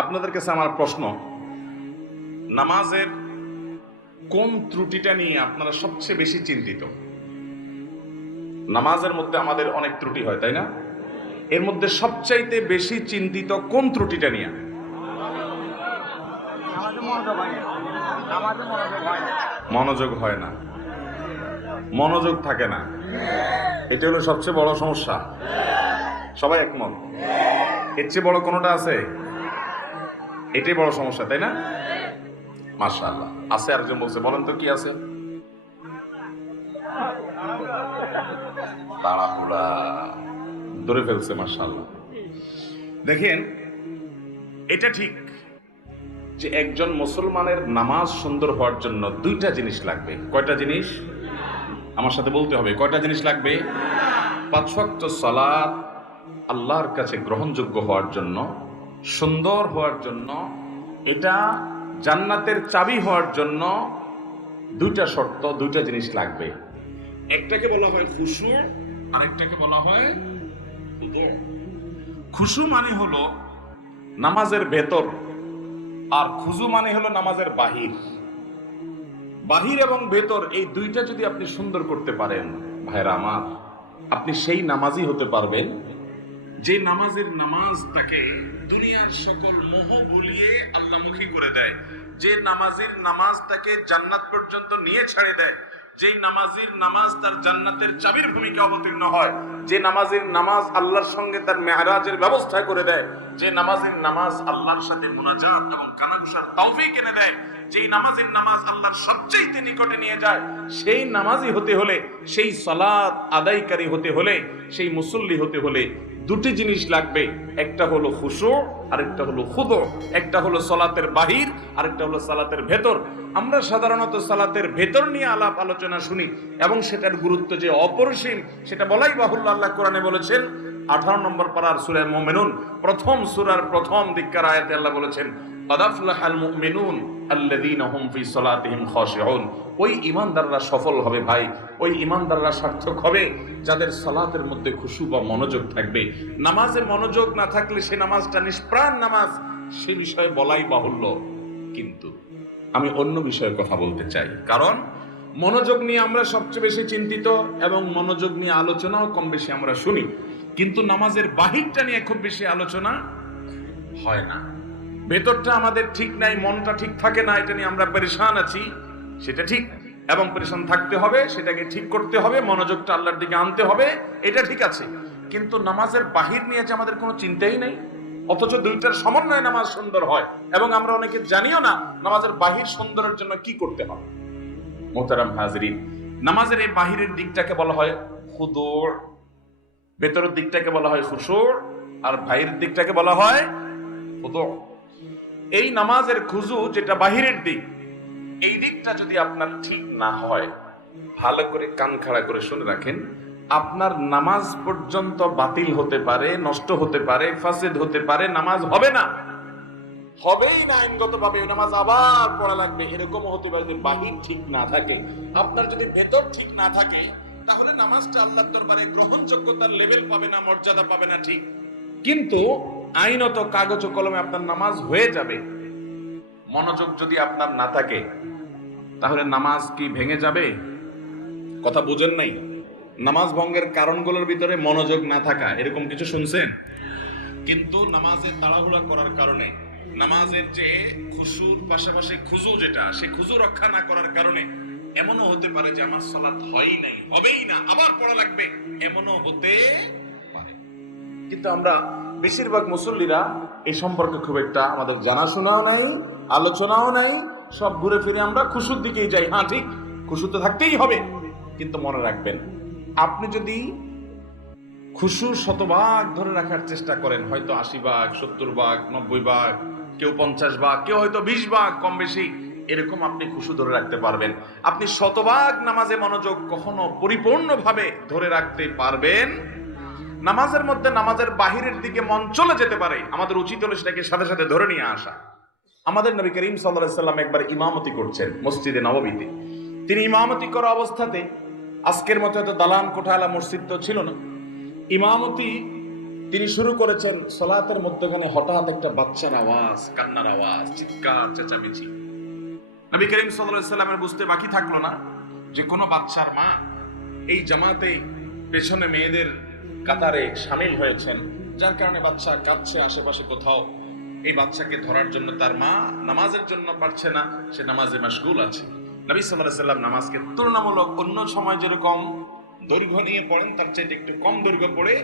আপনাদের কাছে আমার প্রশ্ন, নামাজের কোন ত্রুটিটা নিয়ে আপনারা সবচেয়ে বেশি চিন্তিত? নামাজের মধ্যে আমাদের অনেক ত্রুটি হয়, তাই না? এর মধ্যে সবচাইতে বেশি চিন্তিত কোন ত্রুটিটা নিয়ে? মনোযোগ হয় না, মনোযোগ থাকে না, এটা হলো সবচেয়ে বড় সমস্যা। সবাই একমত? এর চেয়ে বড় কোনোটা আছে? এটাই বড় সমস্যা, তাই না? মাশাআল্লাহ। আছে আরেকজন বলছে, বলেন তো কি আছে? তাড়াহুড়া ধরে ফেলছে। মাশাআল্লাহ। দেখেন, এটা ঠিক যে একজন মুসলমানের নামাজ সুন্দর হওয়ার জন্য দুইটা জিনিস লাগবে। কয়টা জিনিস? আমার সাথে বলতে হবে, কয়টা জিনিস লাগবে? 5 ওয়াক্ত সালাত আল্লাহর কাছে গ্রহণযোগ্য হওয়ার জন্য, সুন্দর হওয়ার জন্য, এটা জান্নাতের চাবি হওয়ার জন্য দুইটা শর্ত, দুইটা জিনিস লাগবে। একটাকে বলা হয় খুশু, আরেকটাকে বলা হয় খুদু। খুশু মানে হলো নামাজের ভেতর, আর খুজু মানে হলো নামাজের বাহির। বাহির এবং ভেতর এই দুইটা যদি আপনি সুন্দর করতে পারেন, ভাইরা আমার, আপনি সেই নামাজি হতে পারবেন যে নামাজের নামাজটাকে দুনিয়ার সকল মোহ ভুলিয়ে আল্লাহমুখী করে দেয়, যে নামাজের নামাজটাকে জান্নাত পর্যন্ত নিয়ে ছেড়ে দেয়, যে নামাজের নামাজ তার জান্নাতের চাবির ভূমিকা অবতীর্ণ হয়, যে নামাজের নামাজ আল্লাহর সঙ্গে তার মেরাজের ব্যবস্থা করে দেয়, যে নামাজের নামাজ আল্লাহর সাথে মুনাজাত এবং কানাঘুষার তৌফিক এনে দেয়, যেই নামাজের নামাজ আল্লাহর সবচেয়ে নিকটে নিয়ে যায়, সেই নামাজি হতে হলে, সেই সালাত আদায়কারী হতে হলে, সেই মুসল্লি হতে হলে দুটি জিনিস লাগবে। একটা হলো খুশু, আরেকটা হলো খুদু। একটা হলো সালাতের বাহির, আরেকটা হলো সালাতের ভেতর। আমরা সাধারণত সালাতের ভেতর নিয়ে আলাপ আলোচনা শুনি এবং সেটার গুরুত্ব যে অপরিসীম সেটা বলাই বাহুল্য। আল্লাহ কোরআনে বলেছেন 18 নম্বর পারার সূরা মুমিনুন প্রথম সূরার প্রথম দিককার আয়াতে আল্লাহ বলেছেন, ক্বাদ আফলাহাল মুমিনুন আল্লাযীনা হুম ফি সালাতিহিম খাশিউন। ওই ঈমানদাররা সফল হবে ভাই, ওই ঈমানদাররা সার্থক হবে যাদের সালাতের মধ্যে খুশু বা মনোযোগ থাকবে। নামাজে মনোযোগ না থাকলে সে নামাজটা নিষ্প্রাণ নামাজ, সে বিষয়ে বলাই বাহুল্য। কিন্তু আমি অন্য বিষয়ে কথা বলতে চাই, কারণ মনোযোগ নিয়ে আমরা সবচেয়ে বেশি চিন্তিত এবং মনোযোগ নিয়ে আলোচনাও কম বেশি আমরা শুনি, কিন্তু নামাজের বাহিরটা নিয়ে খুব বেশি আলোচনা হয় না। ভেতরটা আমাদের ঠিক নাই, মনটা ঠিক থাকে না, এটা নিয়ে আমরা পেরেশান আছি, সেটা ঠিক, এবং পেরেশান থাকতে হবে, সেটাকে ঠিক করতে হবে, মনোযোগটা আল্লাহর দিকে আনতে হবে, এটা ঠিক আছে। কিন্তু নামাজের বাহির নিয়ে যে আমাদের কোনো চিন্তাই নেই, অথচ দুইটার সমন্বয়ে নামাজ সুন্দর হয়, এবং আমরা অনেকে জানিও না নামাজের বাহির সুন্দরের জন্য কি করতে হবে। মোহতারাম হাজরিন, নামাজের এই বাহিরের দিকটাকে বলা হয় খুদু, ভেতরের দিকটাকে বলা হয় খুশু, আর বাহিরের দিকটাকে বলা হয় খুদু। এই নামাজের খুজু যেটা বাহিরের দিক, এই দিকটা যদি আপনার ঠিক না হয়, ভালো করে কান খাড়া করে শুনে রাখেন, আপনার নামাজ পর্যন্ত বাতিল হতে পারে, নষ্ট হতে পারে, ফাসিদ হতে পারে, নামাজ হবে না, হবেই না আইনগতভাবে, নামাজ আবার পড়া লাগবে। এরকম হতে পারে যদি বাহির ঠিক না থাকে। আপনার যদি ভেতর ঠিক না থাকে, তাহলে নামাজটা আল্লাহর দরবারে গ্রহণযোগ্যতার লেভেল পাবে না, মর্যাদা পাবে না, ঠিক। কিন্তু আইনত কাগজ ও কলমে আপনার নামাজ হয়ে যাবে। মনোযোগ যদি আপনার না থাকে, তাহলে নামাজ কি ভেঙে যাবে? কথা বুঝেন নাই? নামাজ ভঙ্গের কারণগুলোর ভিতরে মনোযোগ না থাকা, এরকম কিছু শুনছেন? কিন্তু নামাজে তাড়াহুড়া করার কারণে, নামাজের যে খুশুর পাশাপাশি খুজু যেটা, সে খুজু রক্ষা না করার কারণে এমনও হতে পারে যে আমার সালাত হয়ই নাই, হবেই না, আবার পড়া লাগবে, এমনও হতে পারে। কিন্তু আমরা বেশিরভাগ মুসল্লিরা এই সম্পর্কে খুব একটা আমাদের জানাশোনাও নাই, আলোচনাও নাই, সব ঘুরে ফিরে আমরা খুশুর দিকেই যাই। হ্যাঁ ঠিক, খুশু তো থাকতেই হবে, কিন্তু মনে রাখবেন, আপনি যদি খুশু 100 ভাগ ধরে রাখার চেষ্টা করেন, হয়তো 80 ভাগ, 70 ভাগ, 90 ভাগ, কেউ 50 ভাগ, কেউ হয়তো 20 ভাগ, কম বেশি এরকম আপনি খুশু ধরে রাখতে পারবেন। আপনি 100 ভাগ নামাজে মনোযোগ কখনো পরিপূর্ণভাবে ধরে রাখতে পারবেন। নামাজের মধ্যে নামাজের বাহিরের দিকে মন চলে যেতে পারে, আমাদের উচিত হলো সেটাকে সাথে সাথে ধরে নিয়ে আসা। আমাদের নবী করিম সাল্লাল্লাহু আলাইহি সাল্লাম একবার ইমামতি করছেন মসজিদে নববীতে। তিনি ইমামতি করা অবস্থাতে, আজকের মতো এত দালান কোঠাওয়ালা মসজিদ তো ছিল না, ইমামতি তিনি শুরু করেছেন সালাতের মধ্যখানে হঠাৎ একটা বাচ্চার আওয়াজ, কান্নার আওয়াজ, চিৎকার চেঁচামেচি। নবী করিম সাল্লাল্লাহু আলাইহি ওয়াসাল্লামের বুঝতে বাকি থাকলো না যে কোনো বাচ্চার মা এই জামাতে পেছনে মেয়েদের কাতারে শামিল হয়েছেন, যার কারণে বাচ্চা কাঁদছে আশেপাশে কোথাও। এই বাচ্চাকে ধরার জন্য তার মা নামাজের জন্য পারছে না, সে নামাজে মাশগুল আছে। নবী সাল্লাল্লাহু আলাইহি ওয়াসাল্লাম নামাজকে তুলনামূলক অন্য সময় যেরকম দৈর্ঘ্য নিয়ে পড়েন তার চাইতে একটু কম দৈর্ঘ্য পড়ে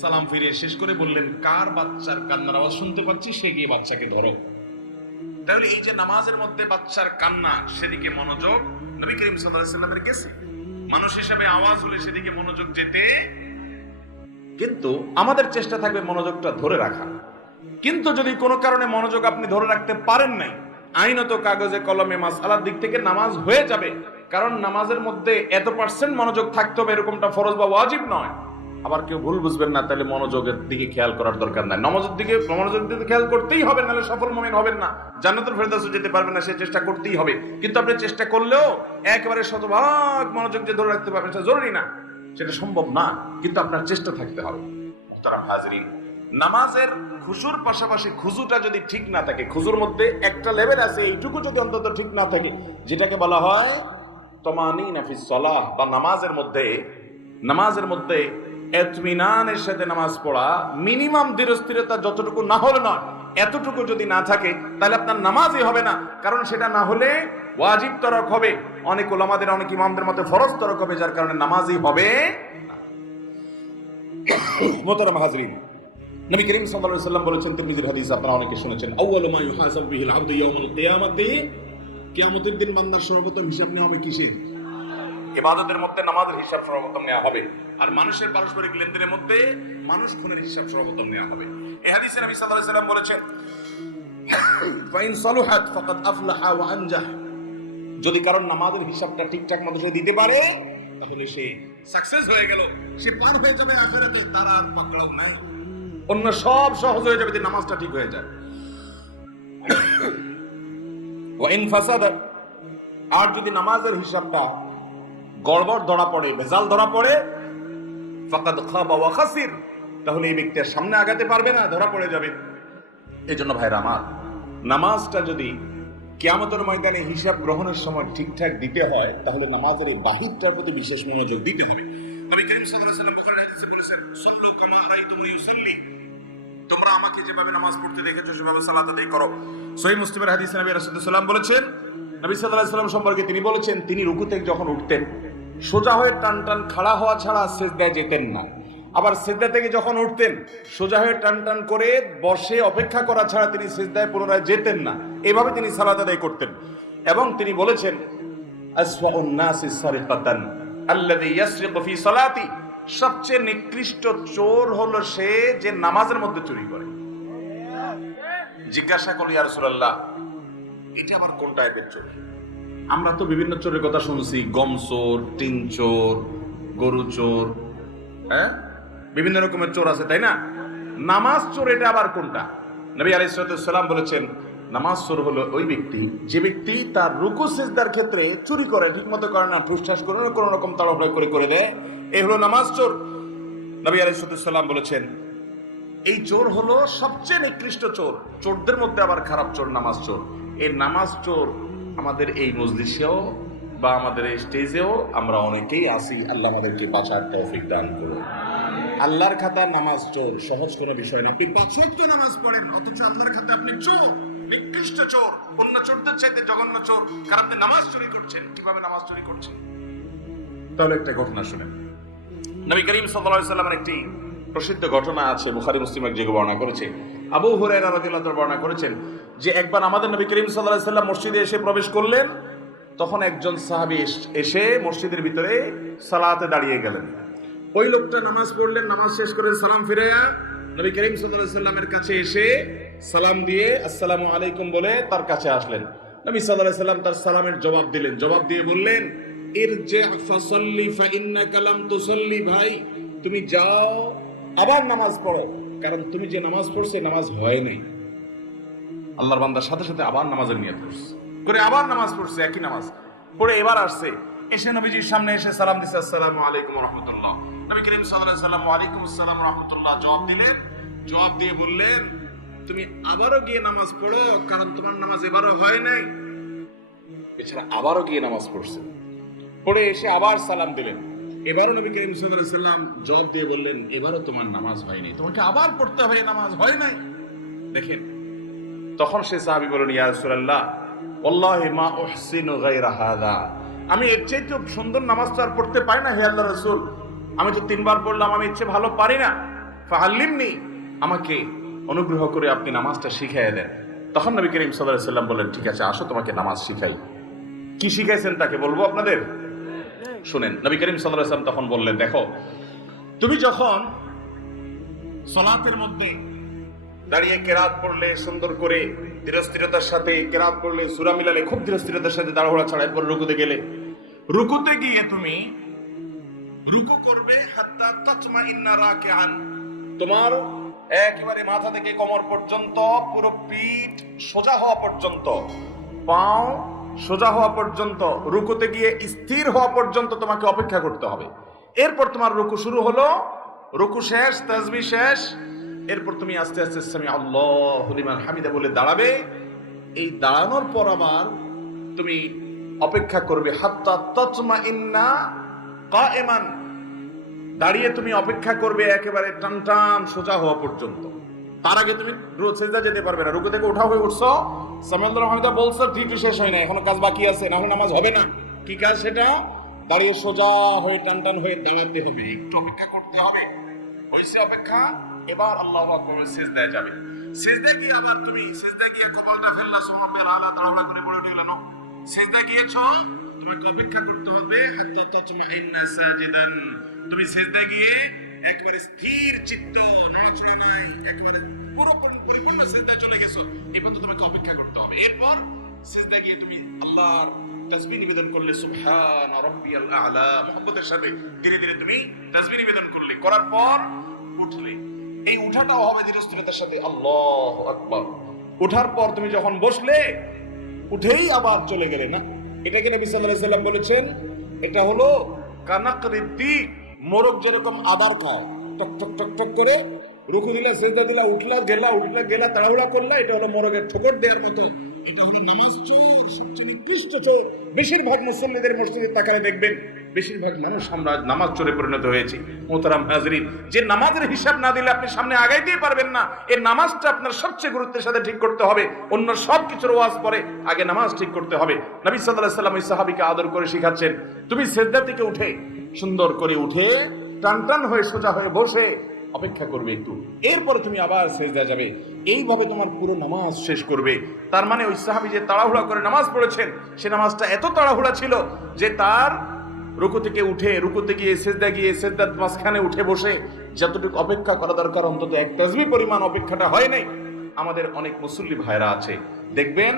সালাম ফিরিয়ে শেষ করে বললেন, কার বাচ্চার কান্নার আওয়াজ শুনতে পাচ্ছি, সে গিয়ে বাচ্চাকে ধরো। তাহলে এই যে নামাজের মধ্যে বাচ্চার কান্না, সেদিকে মনোযোগ নবী করিম সাল্লাল্লাহু আলাইহি ওয়াসাল্লামের গেছে। মানুষ হিসেবে আওয়াজ হলে সেদিকে মনোযোগ যেতে, কিন্তু আমাদের চেষ্টা থাকবে মনোযোগটা ধরে রাখা। কিন্তু যদি কোনো কারণে মনোযোগ আপনি ধরে রাখতে পারেন নাই, আইনত কাগজে কলমে মাসআলার দিক থেকে নামাজ হয়ে যাবে। কারণ নামাজের মধ্যে এত পার্সেন্ট মনোযোগ থাকতে হবে এরকমটা ফরজ বা ওয়াজিব নয়। আবার কেউ ভুল বুঝবেন না, তাহলে মনোযোগের দিকে খেয়াল করার দরকার নাই। মনোযোগ দিকে খেয়াল করতেই হবে, নাহলে সফল মুমিন হবেন না, জান্নাতুল ফেরদাউসে যেতে পারবেন না। সে চেষ্টা করতেই হবে, কিন্তু আপনি চেষ্টা করলেও একেবারে শতভাগ মনোযোগ যে ধরে রাখতে পারবেন সেটা জরুরি না, সেটা সম্ভব না, কিন্তু আপনার চেষ্টা থাকতে হবে। মুহতারাম হাজিরিন, নামাজের খুশুর পাশাপাশি খুজুটা যদি ঠিক না থাকে, খুজুর মধ্যে একটা লেভেল আছে, এইটুকু যদি অন্তত ঠিক না থাকে, যেটাকে বলা হয় তমানিনা ফিস সালাহ, বা নামাজের মধ্যে ইতমিনানের সাথে নামাজ পড়া, মিনিমাম ধীরস্থিরতা যতটুকু না হলে নয়, এতটুকু যদি না থাকে তাহলে আপনার নামাজই হবে না। কারণ সেটা না হলে ওয়াজিব তরক হবে, অনেক উলামাদের অনেক ইমামদের মতে ফরজ তরক হবে, যার কারণে নামাজই হবে না। মুহতারাম হাজিরিন, নবী করিম সাল্লাল্লাহু আলাইহি ওয়াসাল্লাম বলেছেন, তিরমিজির হাদিস আপনারা অনেকে শুনেছেন, আউয়ালু মা ইউহাসাবু বিহিল আবদু ইয়াউমাল কিয়ামাতি, কিয়ামতের দিন বান্দার সর্বপ্রথম হিসাব নেওয়া হবে কিসের? ইবাদতের মধ্যে নামাজের হিসাব সর্বপ্রথম নেওয়া হবে, আর মানুষের পারস্পরিক লেনদেনের মধ্যে মানুষ খুনের হিসাব সর্বপ্রথম নেওয়া হবে। এই হাদিসে নবী সাল্লাল্লাহু আলাইহি ওয়াসাল্লাম বলেছেন, ফাইন সালুহাত ফাকাদ আফলাহা ওয়া আনজাহ, যদি কারণ নামাজের হিসাবটা ঠিকঠাক মতো সে দিতে পারে তাহলে সে সাকসেস হয়ে গেল, সে পার হয়ে যাবে আখিরাতে, তার আর পাকড়াও নাই, অন্য সব সহজ হয়ে যাবে যদি নামাজটা ঠিক হয়ে যায়। ওয়া ইন ফাসাদা, আর যদি নামাজের হিসাবটা গড়বড় ধরা পড়ে, ভেজাল ধরা পড়ে, ফাকাদ খাবা ওয়া খাসির, তাহলে এই ব্যক্তির সামনে আগাতে পারবে না, ধরা পড়ে যাবে। এই জন্য ভাইরা আমার, নামাজটা যদি কিয়ামতের ময়দানে হিসাব গ্রহণের সময় ঠিকঠাক দিতে হয়, তাহলে নামাজের এই বাহিরটার প্রতি বিশেষ মনোযোগ দিতে হবে। নবী করিম সাল্লাল্লাহু আলাইহি ওয়াসাল্লাম বুখারীর হাদিসে বলেছেন, সাল্লু কামা রাআইতুমুনি ইউসাল্লি, তোমরা আমাকে যেভাবে নামাজ পড়তে দেখেছো সেভাবে সালাত আদায় করো। সহিহ মুসলিমের হাদিসে নবী রাসূলুল্লাহ সাল্লাল্লাহু আলাইহি ওয়াসাল্লাম বলেছেন, নবী সাল্লাল্লাহু আলাইহি ওয়াসাল্লাম সম্পর্কে তিনি বলেছেন, তিনি রুকু থেকে যখন উঠতেন সোজা হয়ে টান টান খাড়া হওয়া ছাড়া সিজদায় যেতেন না, আবার সিজদা থেকে যখন উঠতেন সোজা হয়ে টান টান করে বসে অপেক্ষা করা ছাড়া তিনি সিজদায় পুনরায় যেতেন না। এভাবে তিনি সালাত আদায় করতেন। এবং তিনি বলেছেন, আসওয়াউন নাসি সারিকাতান আল্লাযী ইয়াসরিকু ফি সালাতি, সবচেয়ে নিকৃষ্ট চোর হলো সে যে নামাজের মধ্যে চুরি করে। জিজ্ঞাসা করল, ইয়া রাসূলুল্লাহ, এটা আবার কোন টাইপের চোর? আমরা তো বিভিন্ন চোরের কথা শুনছি, গম চোর, টিন চোর, গরু চোর, হ্যাঁ, বিভিন্ন রকমের চোর আছে, তাই না? নামাজ চোর এটা আবার কোনটা? নবী আলাইহিস সালাম বলেছেন, নামাজ চোর হলো ওই ব্যক্তি যে ব্যক্তি তার রুকু সিজদার ক্ষেত্রে চুরি করে, ঠিক মতো করে না, ঠুসঠাস করে না, কোনো রকম তাড়াহুড়া করে দেয়, এই হলো নামাজ চোর। নবী আলাইহিস সালাম বলেছেন, এই চোর হলো সবচেয়ে নিকৃষ্ট চোর। চোরদের মধ্যে আবার খারাপ চোর নামাজ চোর। এই নামাজ চোর আমাদের এই মজলিসেও বা আমাদের এই স্টেজেও আমরা অনেকেই আসি। আল্লাহ আমাদেরকে বাঁচার তৌফিক দান করুন। আল্লাহর খাতা নামাজ চোর সহজ কোনো বিষয় না। আপনি 5 ওয়াক্ত নামাজ পড়েন, অথচ আল্লাহর খাতা আপনি চোর, নিকৃষ্ট চোর, অন্য চোরদের চাইতে জঘন্য চোর। কারণ আপনি নামাজ চুরি করছেন। কিভাবে নামাজ চুরি করছেন? তাহলে একটা ঘটনা শুনেন। নবী করিম সাল্লাল্লাহু আলাইহি ওয়াসাল্লামের একটি প্রসিদ্ধ ঘটনা আছে, বুখারী মুসলিম একযোগে বর্ণনা করেছে। আবু হুরায়রা রাদিয়াল্লাহু তাআলা বর্ণনা করেছেন যে একবার আমাদের নবী করিম সাল্লাল্লাহু আলাইহি ওয়াসাল্লাম মসজিদে এসে প্রবেশ করলেন, তখন একজন সাহাবী এসে মসজিদের ভিতরে সালাতে দাঁড়িয়ে গেলেন। ওই লোকটা নামাজ পড়লেন, নামাজ শেষ করে সালাম ফিরাইয়া নবী করিম সাল্লাল্লাহু আলাইহি ওয়াসাল্লামের কাছে এসে সালাম দিয়ে আসসালামু আলাইকুম বলে তার কাছে আসলেন। নবী সাল্লাল্লাহু আলাইহি ওয়াসাল্লাম তার সালামের জবাব দিলেন। জবাব দিয়ে বললেন, ইরজি ফাসাল্লি ফাইন্নাকা লাম তুসাল্লি, ভাই তুমি যাও আবার নামাজ পড়ো, কারণ তুমি যে নামাজ পড়ছে নামাজ হয় নাই। আল্লাহর বান্দার সাথে সাথে আবার নামাজের নিয়ত করছে, করে আবার নামাজ পড়ছে, একই নামাজ পড়ে এবার আসছে, এসে নবীজির সামনে এসে সালাম দিছে, আসসালামু আলাইকুম ওয়া রাহমাতুল্লাহ। নবী করিম সাল্লাল্লাহু আলাইহি ওয়াসাল্লাম ওয়া আলাইকুম আসসালাম ওয়া রাহমাতুল্লাহ জবাব দিলেন। জবাব দিয়ে বললেন, তুমি আবারও গিয়ে নামাজ পড়ো, কারণ তোমার নামাজ এবারও হয় নাই। এছাড়া আবারও গিয়ে নামাজ পড়ছে, পড়ে এসে আবার সালাম দিলেন। এবারও নবী করিম সাল্লাল্লাহু আলাইহি ওয়াসাল্লাম জবাব দিয়ে বললেন, এবারও তোমার নামাজ হয়নি, তোমাকে আবার পড়তে হবে, নামাজ হয় নাই। দেখেন, তখন সে সাহাবী বলেন, ইয়া রাসূলুল্লাহ ওয়াল্লাহি মা উহসিনু গায়রা হাযা, আমি এর চাইতে সুন্দর নামাজ তো আর পড়তে পারি না হে আল্লাহর রাসূল, আমি তো 3 বার পড়লাম, আমি এর চেয়ে ভালো পারি না। ফাআল্লিমনি, আমাকে অনুগ্রহ করে আপনি নামাজটা শিখিয়ে দেন। তখন নবী করিম সাল্লাল্লাহু আলাইহি ওয়াসাল্লাম বললেন, ঠিক আছে আসো তোমাকে নামাজ শিখাই। কি শিখাইছেন তাকে বলবো আপনাদের, শুনেন। নবী করিম সাল্লাল্লাহু আলাইহি ওয়াসাল্লাম তখন বললেন, দেখো তুমি যখন সালাতের মধ্যে দাঁড়িয়ে কেরাত পড়লে, সুন্দর করে ধীরস্থিরতার সাথে কেরাত পড়লে, সূরা মিলালে, খুব ধীরস্থিরতার সাথে তাড়াহুড়া ছাড়াই পরে রুকুতে গেলে, রুকুতে গিয়ে তুমি রুকু করবে হাত্তা তাতমাইন্না রাকিআন, তোমার একেবারে মাথা থেকে কোমর পর্যন্ত পুরো পিঠ সোজা হওয়া পর্যন্ত, পাও সোজা হওয়া পর্যন্ত, রুকুতে গিয়ে স্থির হওয়া পর্যন্ত তোমাকে অপেক্ষা করতে হবে। এরপর তোমার রুকু শুরু হলো, রুকু শেষ, তাসবিহ শেষ, এরপর তুমি আস্তে আস্তে সামি আল্লাহু লিমান হামিদা বলে দাঁড়াবে। এই দাঁড়ানোর পর আবার তুমি অপেক্ষা করবে হাত্তা তাতমাইন্না কায়েমান, দাঁড়িয়ে তুমি অপেক্ষা করবে একেবারে টান টান সোজা হওয়া পর্যন্ত। তার আগে তুমি সিজদা যেতে পারবে না। রুকু থেকে উঠা হয়ে উঠছো, সামি আল্লাহু হামিদা বলছো, ঠিকই শেষ হয় না, এখনো কাজ বাকি আছে, না হলে নামাজ হবে না। কি কাজ সেটা? দাঁড়িয়ে সোজা হয়ে টান টান হয়ে দাঁড়াতে হবে, একটু অপেক্ষা করতে হবে। হইছে অপেক্ষা, এবার আল্লাহু আকবার সিজদায় যাবে। সিজদায় গিয়ে আবার তুমি সিজদায় গিয়ে কপালটা ফেললা, সুবহানাল্লাহ আলা তাড়াহুড়া করে পড়ে উঠে গেল। সিজদায় গিয়েছো, তোমাকে অপেক্ষা করতে হবে হাত্তা তাতমাইন্না সাজিদান, তুমি সিজদায় গিয়ে একবারে স্থির চিত্ত, নড়াচড়া নাই, একবারে পুরো পরিপূর্ণ সিজদায় চলে গেছো, এরপর তোমাকে অপেক্ষা করতে হবে। এরপর সিজদায় গিয়ে তুমি আল্লাহর তাসবিহ নিবেদন করলে, সুবহান রাব্বিয়াল আ'লা, মুহাব্বতের সাথে ধীরে ধীরে তুমি তাসবিহ নিবেদন করলে, করার পর উঠলে। এই উঠাটাও হবে ধীরস্থিরতার সাথে, আল্লাহু আকবার। উঠার পর তুমি যখন বসলে, উঠেই আবার চলে গেলে না, এটাকে নবী সাল্লাল্লাহু আলাইহি ওয়াসাল্লাম বলেছেন, এটা হলো কানাকরিদ্দিক, মোরগ যেরকম আদার খায়, টক টক টক টক করে রুকু দিলা, সিজদা দিলা, উঠলা গেলা তাড়াহুড়া করলা, এটা হলো মোরগের ঠোকর দেওয়ার মতো। এটা হলো নামাজ চোর, সবচেয়ে নিকৃষ্ট চোর। বেশিরভাগ মুসল্লিদের মসজিদে তাকালে দেখবেন, বেশিরভাগ মানুষ আমরা নামাজ চোরে পরিণত হয়েছি। মোহতারাম হাজরিন, যে নামাজের হিসাব না দিলে আপনি সামনে আগাইতেই পারবেন না, এই নামাজটা আপনার সবচেয়ে গুরুত্বের সাথে ঠিক করতে হবে। অন্য সব কিছুর ওয়াজ পরে, আগে নামাজ ঠিক করতে হবে। নবী সাল্লাল্লাহু আলাইহি ওয়াসাল্লাম ওই সাহাবীকে আদর করে শিখাচ্ছেন, তুমি সিজদা থেকে উঠে সুন্দর করে উঠে টান টান হয়ে সোজা হয়ে বসে অপেক্ষা করবে একটু, এরপরে তুমি আবার সিজদা যাবে। এইভাবে তোমার পুরো নামাজ শেষ করবে। তার মানে ওই সাহাবী যে তাড়াহুড়া করে নামাজ পড়েছেন, সে নামাজটা এত তাড়াহুড়া ছিল যে তার রুকু থেকে উঠে, রুকুতে গিয়ে সিজদা গিয়ে, সিজদার মাঝখানে উঠে বসে যতটুকু অপেক্ষা করা দরকার, অন্তত এক তাসবিহ পরিমাণ অপেক্ষাটা হয় নাই। আমাদের অনেক মুসল্লি ভাইরা আছে, দেখবেন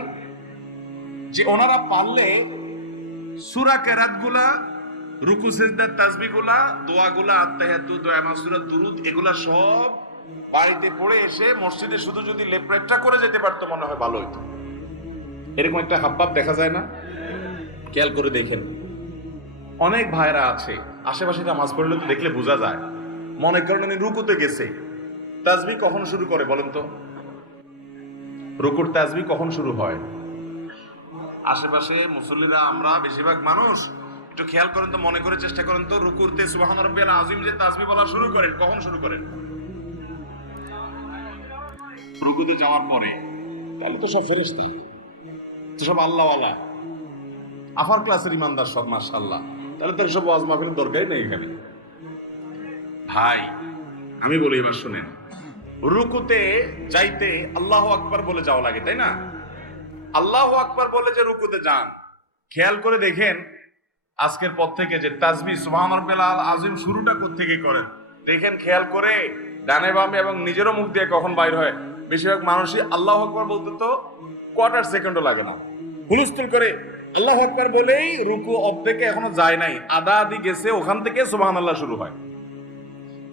যে ওনারা পারলে সূরা কেরাতগুলা, রুকু সিজদার তাসবিহগুলা, দোয়াগুলা, আত্তাহিয়াতু, দোয়া মাসুরা, দুরুদ, এগুলা সব বাড়িতে পড়ে এসে মসজিদে শুধু যদি লেপরেটটা করে যেতে পারতো, মনে হয় ভালো হতো। এরকম একটা হাবভাব দেখা যায় না? খেয়াল করে দেখেন, অনেক ভাইরা আছে আশেপাশে নামাজ পড়লে তো দেখলে বোঝা যায়, মনে করেন উনি রুকুতে গেছে, তাসবিহ কখন শুরু করে বলেন তো? রুকুর তাসবিহ কখন শুরু হয়? আশেপাশে মুসল্লিরা, আমরা বেশিরভাগ মানুষ একটু খেয়াল করেন তো, মনে করে চেষ্টা করেন তো, রুকুতে সুবহান রাব্বিয়াল আযীম যে তাসবিহ বলা শুরু করেন, কখন শুরু করেন? রুকুতে যাওয়ার পরে। তাহলে তো সব ফেরেশতা, তো সব আল্লাহওয়ালা, আফার ক্লাসের ইমানদার সব, মাশাআল্লাহ। তাহলে তো সব ওয়াজ মাহফিলের দরকারই নেই এখানে। ভাই আমি বলি, এবার শুনেন, রুকুতে যাইতে আল্লাহু আকবার বলে যাওয়া লাগে, তাই না? আল্লাহু আকবার বলে যে রুকুতে যান, খেয়াল করে দেখেন আজকের পর থেকে যে তাসবিহ সুবহান রাব্বিয়াল আযীম শুরুটা কোত্থেকে করেন দেখেন, খেয়াল করে ডানে বামে এবং নিজেরও মুখ দিয়ে কখন বাইর হয়। বেশিরভাগ মানুষই আল্লাহু আকবার বলতে তো কোয়ার্টার সেকেন্ডও লাগে না, হুলস্থুল করে আল্লাহু আকবার বলেই রুকু অর্ধেকে এখনো যায় নাই, আধা আধি গেছে, ওখান থেকে সুবহানাল্লাহ শুরু হয়।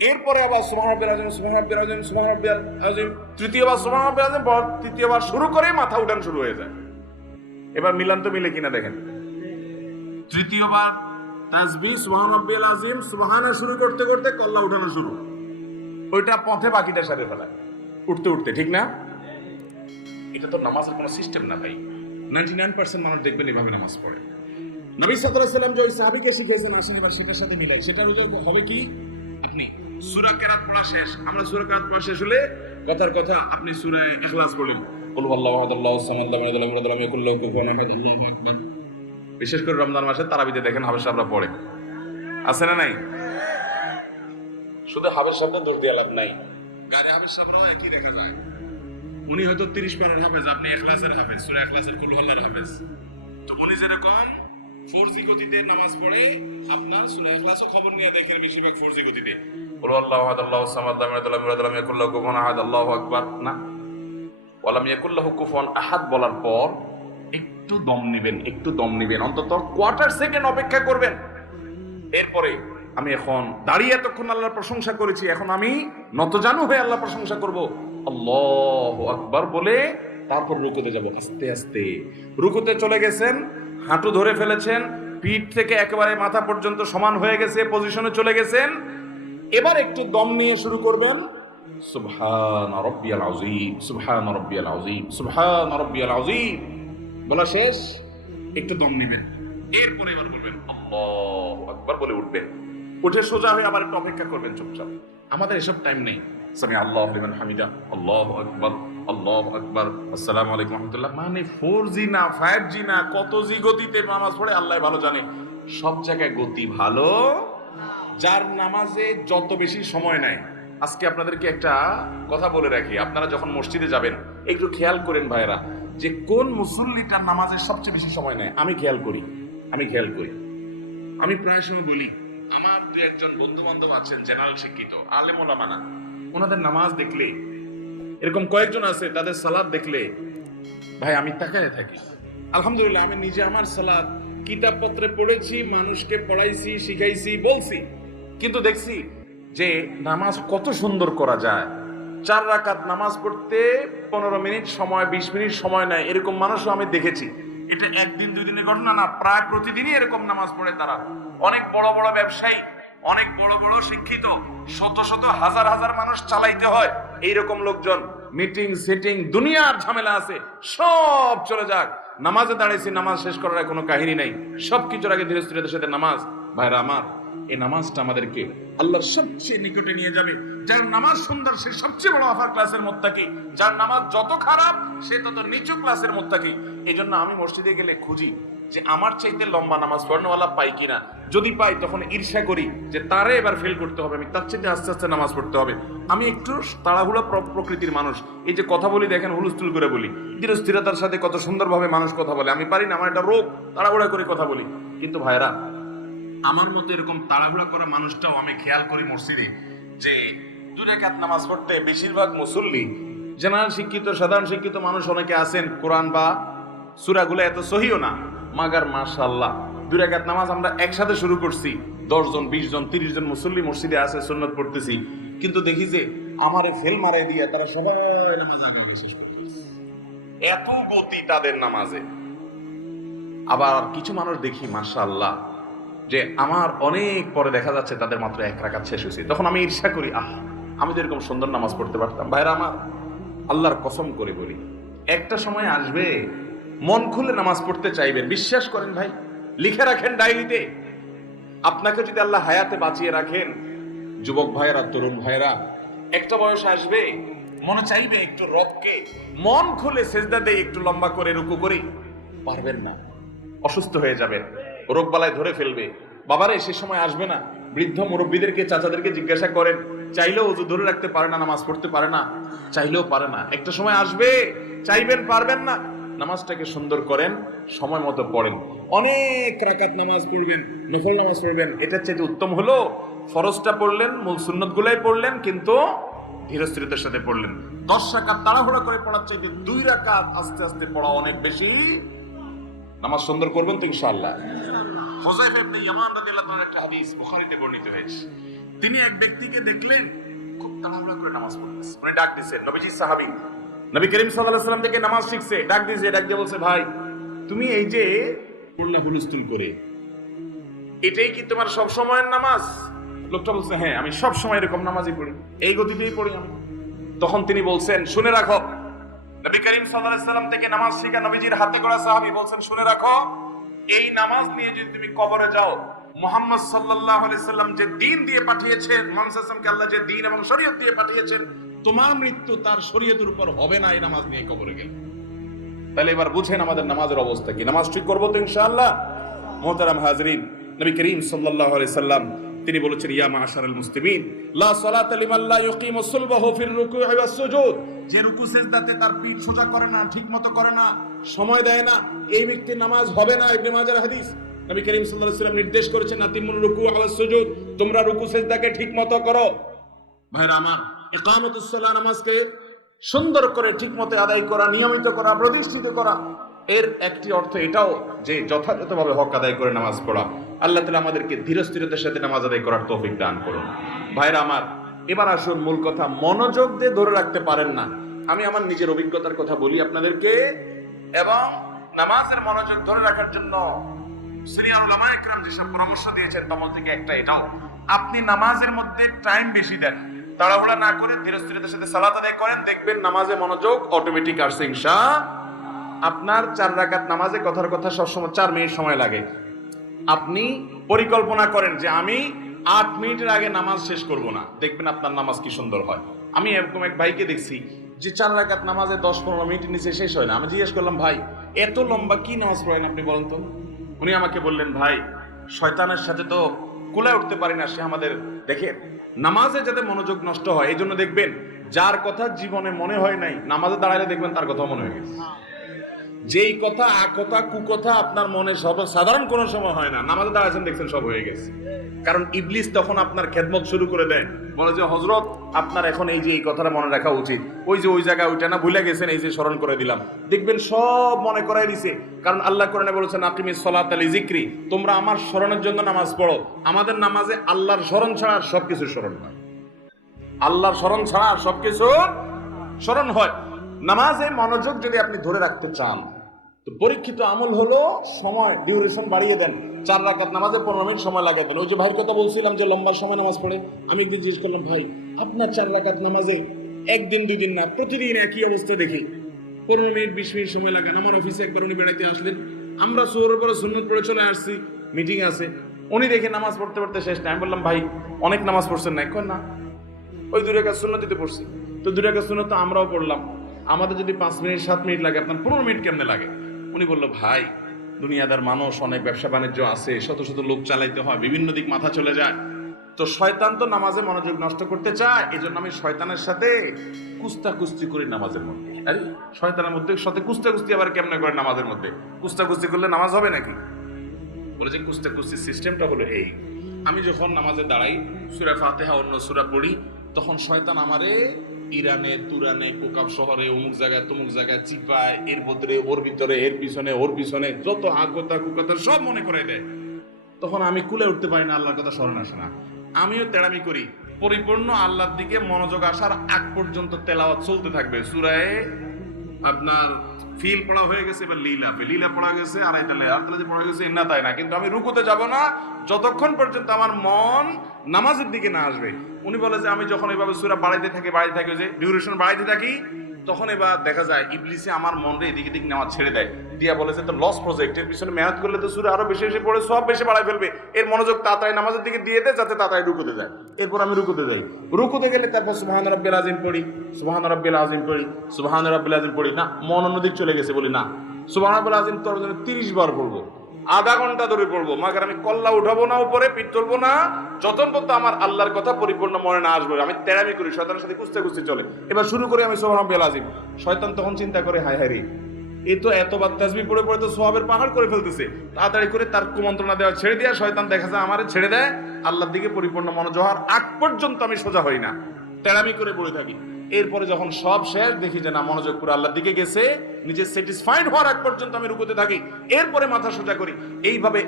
এরপরে আবার সুবহান রাব্বিয়াল আযীম, সুবহান রাব্বিয়াল আযীম, সুবহান রাব্বিয়াল আযীম, তৃতীয়বার সুবহান রাব্বিয়াল আযীম, তৃতীয়বার শুরু করে মাথা উঠান শুরু হয়ে যায়। এবার মিলান তো মিলে কিনা দেখেন। তৃতীয়বার তাসবিহ সুবহান রাব্বিয়াল আযীম সুবহানা শুরু করতে করতে কল্লা উঠানো শুরু, ওইটা পথে বাকিটা সারে ফেলা উঠতে উঠতে, ঠিক না? এটা তো নামাজের কোনো সিস্টেম না ভাই। 99% মানুষ দেখবেন এভাবে নামাজ পড়ে। নবী সাল্লাল্লাহু আলাইহি ওয়াসাল্লাম যে সাহাবীকে শিখিয়েছেন, আসেন এবার সেটার সাথে মিলাই। সেটার হবে কি, আপনি সূরা কেরাত পড়া শেষ, আমরা সূরা কেরাত পড়া শেষ হলে কথার কথা আপনি সূরা ইখলাস পড়লেন, কুল হুয়াল্লাহু আহাদ আল্লাহুস সামাদ লাম ইয়ালিদ ওয়ালাম ইউলাদ ওয়ালাম ইয়াকুল লাহু কুফুয়ান আহাদ, আল্লাহু আকবার। বিশেষ করে রমজান মাসে তারাবিতে দেখেন হাফেজ সাহেবরা পড়ে, আছে না নাই? শুধু হাফেজ সাহেবদের দোষ দিয়ে লাভ নাই, গায়ে হাফেজ সাহেবরাও একই দেখা যায়। উনি হয়তো 30 পারার হাফেজ, আপনি ইখলাসের হাফেজ, সূরা ইখলাসের কুল হুয়াল্লাহর হাফেজ। তো উনি যেরকম 4G গতিতে নামাজ পড়ে, আপনার সূরা ইখলাসও খবর নিয়ে দেখেন বেশিরভাগ 4G গতিতে, কুল হুয়াল্লাহু আহাদ আল্লাহুস সামাদ লাম ইয়ালিদ ওয়ালাম ইউলাদ ওয়ালাম ইয়াকুল লাহু কুফুয়ান আহাদ, আল্লাহু আকবার না, ওয়ালাম ইয়াকুল লাহু কুফুয়ান আহাদ বলার পর একটু দম নেবেন, অন্তত কোয়ার্টার সেকেন্ড অপেক্ষা করবেন। এরপরে আমি এখন দাঁড়িয়ে এতক্ষণ আল্লাহর প্রশংসা করেছি, এখন আমি নতজানু হয়ে আল্লাহর প্রশংসা করব, আল্লাহু আকবার বলে তারপর রুকুতে যাব। আস্তে আস্তে রুকুতে চলে গেছেন, হাঁটু ধরে ফেলেছেন, পিঠ থেকে একেবারে মাথা পর্যন্ত সমান হয়ে গেছে, পজিশনে চলে গেছেন। এবার একটু দম নিয়ে শুরু করবেন, সুবহান রাব্বিয়াল আযীম, সুবহান রাব্বিয়াল আযীম, সুবহান রাব্বিয়াল আযীম বলা শেষ, একটু দম নেবেন। এরপরে এবার বলবেন আল্লাহু আকবার বলে উঠবেন, উঠে সোজা হয়ে আবার একটু অপেক্ষা করবেন চুপচাপ। আমাদের এসব টাইম নেই। সামি আল্লাহু লিমান হামিদা, আল্লাহু আকবার, আল্লাহু আকবার, আসসালামু আলাইকুম ওয়া রাহমাতুল্লাহ, মানে 4G না 5G না কত জি গতিতে নামাজ পড়ে আল্লাহ ভালো জানে। সব জায়গায় গতি ভালো, যার নামাজে যত বেশি সময় নেয়। আজকে আপনাদেরকে একটা কথা বলে রাখি, আপনারা যখন মসজিদে যাবেন একটু খেয়াল করেন ভাইরা, যে কোন মুসল্লিটার নামাজের সবচেয়ে বেশি সময় নেয়। আমি খেয়াল করি, আমি প্রায় সময় বলি, আমার দু একজন বন্ধু বান্ধব আছেন জেনারেল শিক্ষিত আলেম ওলামা না, ওনাদের নামাজ দেখলে, এরকম কয়েকজন আছে তাদের সালাত দেখলে ভাই আমি তাকায় থাকি। আলহামদুলিল্লাহ আমি নিজে আমার সালাত কিতাবপত্রে পড়েছি, মানুষকে পড়াইছি, শিখাইছি, বলছি, কিন্তু দেখছি যে নামাজ কত সুন্দর করা যায়। 4 রাকাত নামাজ পড়তে 15 মিনিট সময়, 20 মিনিট সময় নেয়, এরকম মানুষও আমি দেখেছি। এটা একদিন 2 দিনের ঘটনা না, প্রায় প্রতিদিনই এরকম নামাজ পড়ে তারা। অনেক বড় বড় ব্যবসায়ী, অনেক বড় বড় শিক্ষিত, শত শত হাজার হাজার মানুষ চালাইতে হয়, এইরকম লোকজন মিটিং সেটিং দুনিয়ার ঝামেলা আছে, সব চলে যাক, নামাজে দাঁড়িয়েছি, নামাজ শেষ করার কোনো কাহিনী নাই, সবকিছুর আগে ধীরে ধীরে সাথে নামাজ। ভাইরা আমার, এই নামাজটা আমাদেরকে আল্লাহর সবচেয়ে নিকটে নিয়ে যাবে। যার নামাজ সুন্দর সে সবচেয়ে বড় আফার ক্লাসের মুত্তাকি, যার নামাজ যত খারাপ সে তত নিচু ক্লাসের মুত্তাকি। এই জন্য আমি মসজিদে গেলে খুঁজি যে আমার চাইতে লম্বা নামাজ পড়নেওয়ালা পাই কিনা। যদি পাই তখন ঈর্ষা করি যে তারে এবার ফেল করতে হবে, আমি তার চাইতে আস্তে আস্তে নামাজ পড়তে হবে। আমি একটু তাড়াহুড়া প্রকৃতির মানুষ, এই যে কথা বলি দেখেন হুলস্থুল করে বলি, ধীরস্থিরতার সাথে কত সুন্দরভাবে মানুষ কথা বলে, আমি পারি না, আমার একটা রোগ, তাড়াহুড়া করে কথা বলি। কিন্তু ভাইরা, আমার মতো এরকম তাড়াহুড়া করা মানুষটাও আমি খেয়াল করি মসজিদে, যে 2 রাকাত নামাজ পড়তে বেশিরভাগ মুসল্লি জেনারেল শিক্ষিত, সাধারণ শিক্ষিত মানুষ অনেকে আছেন, কোরআন বা সূরাগুলো এত সহিও না, মাগার মাশাআল্লাহ 2 রাকাত নামাজ আমরা একসাথে শুরু করছি, 10 জন 20 জন 30 জন মুসল্লি মসজিদে আছে, সুন্নাত পড়তেছি, কিন্তু দেখি যে আমারে ফেল মারাই দিয়ে তারা সবাই নামাজ আগে শেষ করতেছে, এত গতি তাদের নামাজে। আবার কিছু মানুষ দেখি মাশাআল্লাহ যে আমার অনেক পরে দেখা যাচ্ছে তাদের মাত্র 1 রাকাত শেষ হয়েছে, তখন আমি ঈর্ষা করি, আমি তো এরকম সুন্দর নামাজ পড়তে পারতাম। ভাইরা আমার, আল্লাহর কসম করে বলি, একটা সময় আসবে মন খুলে নামাজ পড়তে চাইবেন, বিশ্বাস করেন ভাই, লিখে রাখেন ডায়েরিতে। আপনাকে যদি আল্লাহ হায়াতে বাঁচিয়ে রাখেন, যুবক ভাইরা, তরুণ ভাইরা, একটা বয়স আসবে মনে চাইবে একটু রবকে মন খুলে সেজদা দেই, একটু লম্বা করে রুকু করি, পারবেন না, অসুস্থ হয়ে যাবেন, রোগ বালায় ধরে ফেলবে। বাবারে সে সময় আসবে না? বৃদ্ধ মুরব্বীদেরকে, চাচাদেরকে জিজ্ঞাসা করেন, চাইলেও ওযু ধরে রাখতে পারে না, নামাজ পড়তে পারে না, চাইলেও পারে না। একটা সময় আসবে চাইবেন, পারবেন না। নামাজটাকে সুন্দর করেন, সময় মতো পড়েন, অনেক রাকাত নামাজ পড়বেন, নফল নামাজ পড়বেন। এটার চাইতে উত্তম হলো ফরজটা পড়লেন, মূল সুন্নতগুলাই পড়লেন, কিন্তু ধীরস্থিরতার সাথে পড়লেন। 10 রাকাত তাড়াহুড়া করে পড়ার চাইতে 2 রাকাত আস্তে আস্তে পড়া অনেক বেশি নামাজ সুন্দর করবেন তো ইনশাআল্লাহ। হুযায়ফা ইবনে ইয়ামান রাদিয়াল্লাহু তাআলার একটা হাদিস বুখারীতে বর্ণিত হয়েছে। তিনি এক ব্যক্তিকে দেখলেন খুব তাড়াহুড়া করে নামাজ পড়তেছে, উনি ডাক দিয়েছেন, নবীজি সাহাবী, নবী করিম সাল্লাল্লাহু আলাইহি ওয়াসাল্লাম থেকে নামাজ শিখছে, ডাক দিয়েছে, ডাক দিয়ে বলছে, ভাই তুমি এই যে পড়লা হুলস্থুল করে, এটাই কি তোমার সব সময়ের নামাজ? লোকটা বলছে, হ্যাঁ আমি সব সময় এরকম নামাজই পড়ি, এই গতিতেই পড়ি আমি। তখন তিনি বলছেন, শুনে রাখো, নবী করিম সাল্লাল্লাহু আলাইহি সাল্লাম থেকে নামাজ শিখা নবীজির হাতে গড়া সাহাবী বলছেন, শুনে রাখো, এই নামাজ নিয়ে যদি তুমি কবরে যাও, মুহাম্মদ সাল্লাল্লাহু আলাইহি সাল্লাম যে দ্বীন দিয়ে পাঠিয়েছেন, মুহাম্মদ সাল্লাল্লাহু আলাইহি সাল্লামকে আল্লাহ যে দ্বীন এবং শরীয়ত দিয়ে পাঠিয়েছেন, তোমার মৃত্যু তার শরীয়তের উপর হবে না এই নামাজ নিয়ে কবরে গেলে। তাহলে এবার বুঝেন আমাদের নামাজের অবস্থা কি। নামাজ ঠিক করবো তো ইনশাআল্লাহ। মুহতারাম হাজরিন, নবী করিম সাল্লাল্লাহু আলাইহি সাল্লাম তিনি বলেছেন, ইয়া মাশারাল মুসলিমিন, লা সালাতা লিমান লা ইউকিমু সুলবাহু ফির রুকুই ওয়াস সুজুদ। যে রুকু সিজদাতে তার পিঠ সোজা করে না, ঠিকমতো করে না, সময় দেয় না, এই ব্যক্তির নামাজ হবে না। ইবনে মাজার হাদিস। নবী করিম সাল্লাল্লাহু আলাইহি সাল্লাম নির্দেশ করেছেন, আতিমুর রুকু ওয়াস সুজুদ, তোমরা রুকু সিজদাকে ঠিকমতো করো। ভাইরা আমার, ইকামাতুস সালাহ, নামাজকে সুন্দর করে ঠিকমতো আদায় করা, নিয়মিত করা, প্রতিষ্ঠিত করা, এর একটি অর্থ এটাও যে যথাযথভাবে হক আদায় করে নামাজ পড়া। আল্লাহ তাআলা আমাদেরকে ধীরস্থিরতার সাথে নামাজ আদায় করার তৌফিক দান করুন। ভাইরা আমার, এবার আসুন মূল কথা। মনোযোগ দিয়ে ধরে রাখতে পারেন না। আমি আমার নিজের অভিজ্ঞতার কথা বলি আপনাদেরকে, এবং নামাজের মনোযোগ ধরে রাখার জন্য সিনিয়র উলামা ইকরাম যেসব পরামর্শ দিয়েছেন তার মধ্যে থেকে একটা এটাও, আপনি নামাজের মধ্যে টাইম বেশি দেন, তাড়াহুড়া না করে ধীরস্থিরতার সাথে সালাত আদায় করেন, দেখবেন নামাজে মনোযোগ অটোমেটিক আসছে ইনশাআল্লাহ। আপনার 4 রাকাত নামাজে কথার কথা সবসময় 4 মিনিট সময় লাগে। আপনি পরিকল্পনা করেন যে আমি 8 মিনিটের আগে নামাজ শেষ করব না, দেখবেন আপনার নামাজ কি সুন্দর হয়। আমি এরকম এক ভাইকে দেখছি যে 4 রাকাত নামাজে 10-15 মিনিটের নিচে শেষ হয় না। আমি জিজ্ঞেস করলাম, ভাই এত লম্বা কি নামাজ পড়েন আপনি বলেন তো? উনি আমাকে বললেন, ভাই শয়তানের সাথে তো কুলায় উঠতে পারি না, সে আমাদের দেখে নামাজে যাতে মনোযোগ নষ্ট হয় এই জন্য দেখবেন যার কথা জীবনে মনে হয় নাই, নামাজে দাঁড়াইলে দেখবেন তার কথা মনে হয়ে গেছে। যেই কথা আকথা কুকথা আপনার মনে সব সাধারণ কোনো সময় হয় না, নামাজে দাঁড়াচ্ছেন দেখছেন সব হয়ে গেছে। কারণ ইবলিস তখন আপনার খেদমত শুরু করে দেয়, বলে যে হযরত আপনার এখন এই যে এই কথাটা মনে রাখা উচিত, ওই যে ওই জায়গায় ওইটা না ভুলে গেছেন, এই যে স্মরণ করে দিলাম, দেখবেন সব মনে করাই দিছে। কারণ আল্লাহ কোরআনে বলেছেন, আকিমিস সালাতা লিযিকরি, তোমরা আমার স্মরণের জন্য নামাজ পড়ো। আমাদের নামাজে আল্লাহর স্মরণ ছাড়া আর সবকিছু স্মরণ হয়, আল্লাহর স্মরণ ছাড়া আর সবকিছু স্মরণ হয়। নামাজে মনোযোগ যদি আপনি ধরে রাখতে চান, তো পরীক্ষিত আমল হলো সময় ডিউরেশন বাড়িয়ে দেন। 4 রাকাত নামাজে 15 মিনিট সময় লাগিয়ে দেন। ওই যে ভাইয়ের কথা বলছিলাম যে লম্বা সময় নামাজ পড়ে, আমি একদিন জিজ্ঞেস করলাম, ভাই আপনার 4 রাকাত নামাজে একদিন 2 দিন না, প্রতিদিন একই অবস্থা দেখি 15 মিনিট 20 মিনিট সময় লাগে। আমার অফিসে একবার উনি বেড়াইতে আসলেন, আমরা সুবহানের পরে সুন্নাত পড়ে চলে আসছি, মিটিং আছে, উনি দেখে নামাজ পড়তে পড়তে শেষ না। আমি বললাম, ভাই অনেক নামাজ পড়ছেন না? কই না, ওই 2 রাকাত সুন্নাত দিতে পড়ছি। তো 2 রাকাত সুন্নাত তো আমরাও পড়লাম, আমাদের যদি 5 মিনিট 7 মিনিট লাগে, আপনার 15 মিনিট কেমনে লাগে? উনি বললো, ভাই দুনিয়াদার মানুষ, অনেক ব্যবসা বাণিজ্য আছে, শত শত লোক চালাইতে হয়, বিভিন্ন দিক মাথা চলে যায়, তো শয়তান তো নামাজে মনোযোগ নষ্ট করতে চায়, এই জন্য আমি শয়তানের সাথে কুস্তি করি নামাজের মধ্যে। আরে শয়তানের মধ্যে সাথে কুস্তি আবার কেমনে করে নামাজের মধ্যে? কুস্তি করলে নামাজ হবে নাকি? বলে যে কুস্তি সিস্টেমটা হলো এই, আমি যখন নামাজে দাঁড়াই, সূরা ফাতিহা অন্য সূরা পড়ি, তখন শয়তান আমারে ইরানে তুরানে কোকাব শহরে অমুক জায়গায় তমুক জায়গায় চিপায়, এর ভিতরে ওর ভিতরে এর পিছনে ওর পিছনে যত আকতা কুকতা সব মনে করে দেয়। তখন আমি কুলে উঠতে পারি না, আল্লাহর কথা স্মরণ আসে না। আমিও তেড়ামি করি। পরিপূর্ণ আল্লাহর দিকে মনোযোগ আসার আগ পর্যন্ত তেলাওয়াত চলতে থাকবে। সূরায়ে আপনার ফিল পড়া হয়ে গেছে, এবার লীলা পড়া গেছে, আড়াইতালে পড়া গেছে, না তাই না, কিন্তু আমি রুকুতে যাব না যতক্ষণ পর্যন্ত আমার মন নামাজের দিকে না আসবে। উনি বলে যে আমি যখন এইভাবে সূরা বাড়াইতে থাকি যে ডিউরেশন বাড়াইতে থাকি, তখন এবার দেখা যায় ইবলিসে আমার মনরে এদিকে দিক নেওয়া ছেড়ে দেয়, দিয়া বলে যে তো লস প্রজেক্ট, এর পিছনে মেহনত করলে তো সূরা আরো বেশি বেশি পড়ে সব বেশি বাড়াই ফেলবে, এর মনোযোগ তাড়াতাড়ি নামাজের দিকে দিয়ে দেয় যাতে তাড়াতাড়ি রুকুতে যায়। এরপর আমি রুকুতে যাই, রুকুতে গেলে তারপর সুবহান রাব্বিল আযীম পড়ি, সুবহান রাব্বিল আযীম পড়ি, সুবহান রাব্বিল আযীম পড়ি, না মন অন্যদিক চলে গেছে, বলি না সুবহান রাব্বিল আযীম তোর জন্য 30 বার পড়বো, আধা ঘন্টা ধরে পড়বো, মাগার আমি কল্লা উঠাবো না উপরে, পিঠ তুলবো না, যতক্ষণ পর্যন্ত আমার আল্লাহর কথা পরিপূর্ণ মনে না আসবে। আমি তেড়ামি করি, শয়তানের সাথে কুস্তি চলে। এবার শুরু করি আমি সুবহান রাব্বিল আযীম, শয়তান তখন চিন্তা করে, হায় হায় রে, এই তো এতবার তাসবিহ পড়ে পড়ে তো সওয়াবের পাহাড় করে ফেলতেছে, তাড়াতাড়ি করে তার কুমন্ত্রণা দেওয়া ছেড়ে দেয়া, শয়তান দেখা যায় আমারে ছেড়ে দেয়, আল্লাহর দিকে পরিপূর্ণ মনোযোগ হওয়ার আগ পর্যন্ত আমি সোজা হই না, তেড়ামি করে পড়ে থাকি। এরপরে যখন সব শেষ, দেখি যে না মনোযোগ পুরো আল্লাহর দিকে গেছে, নিজে স্যাটিসফাইড হওয়ার আগ পর্যন্ত আমি রুকুতে থাকি, এরপরে মাথা সোজা করি। এইভাবে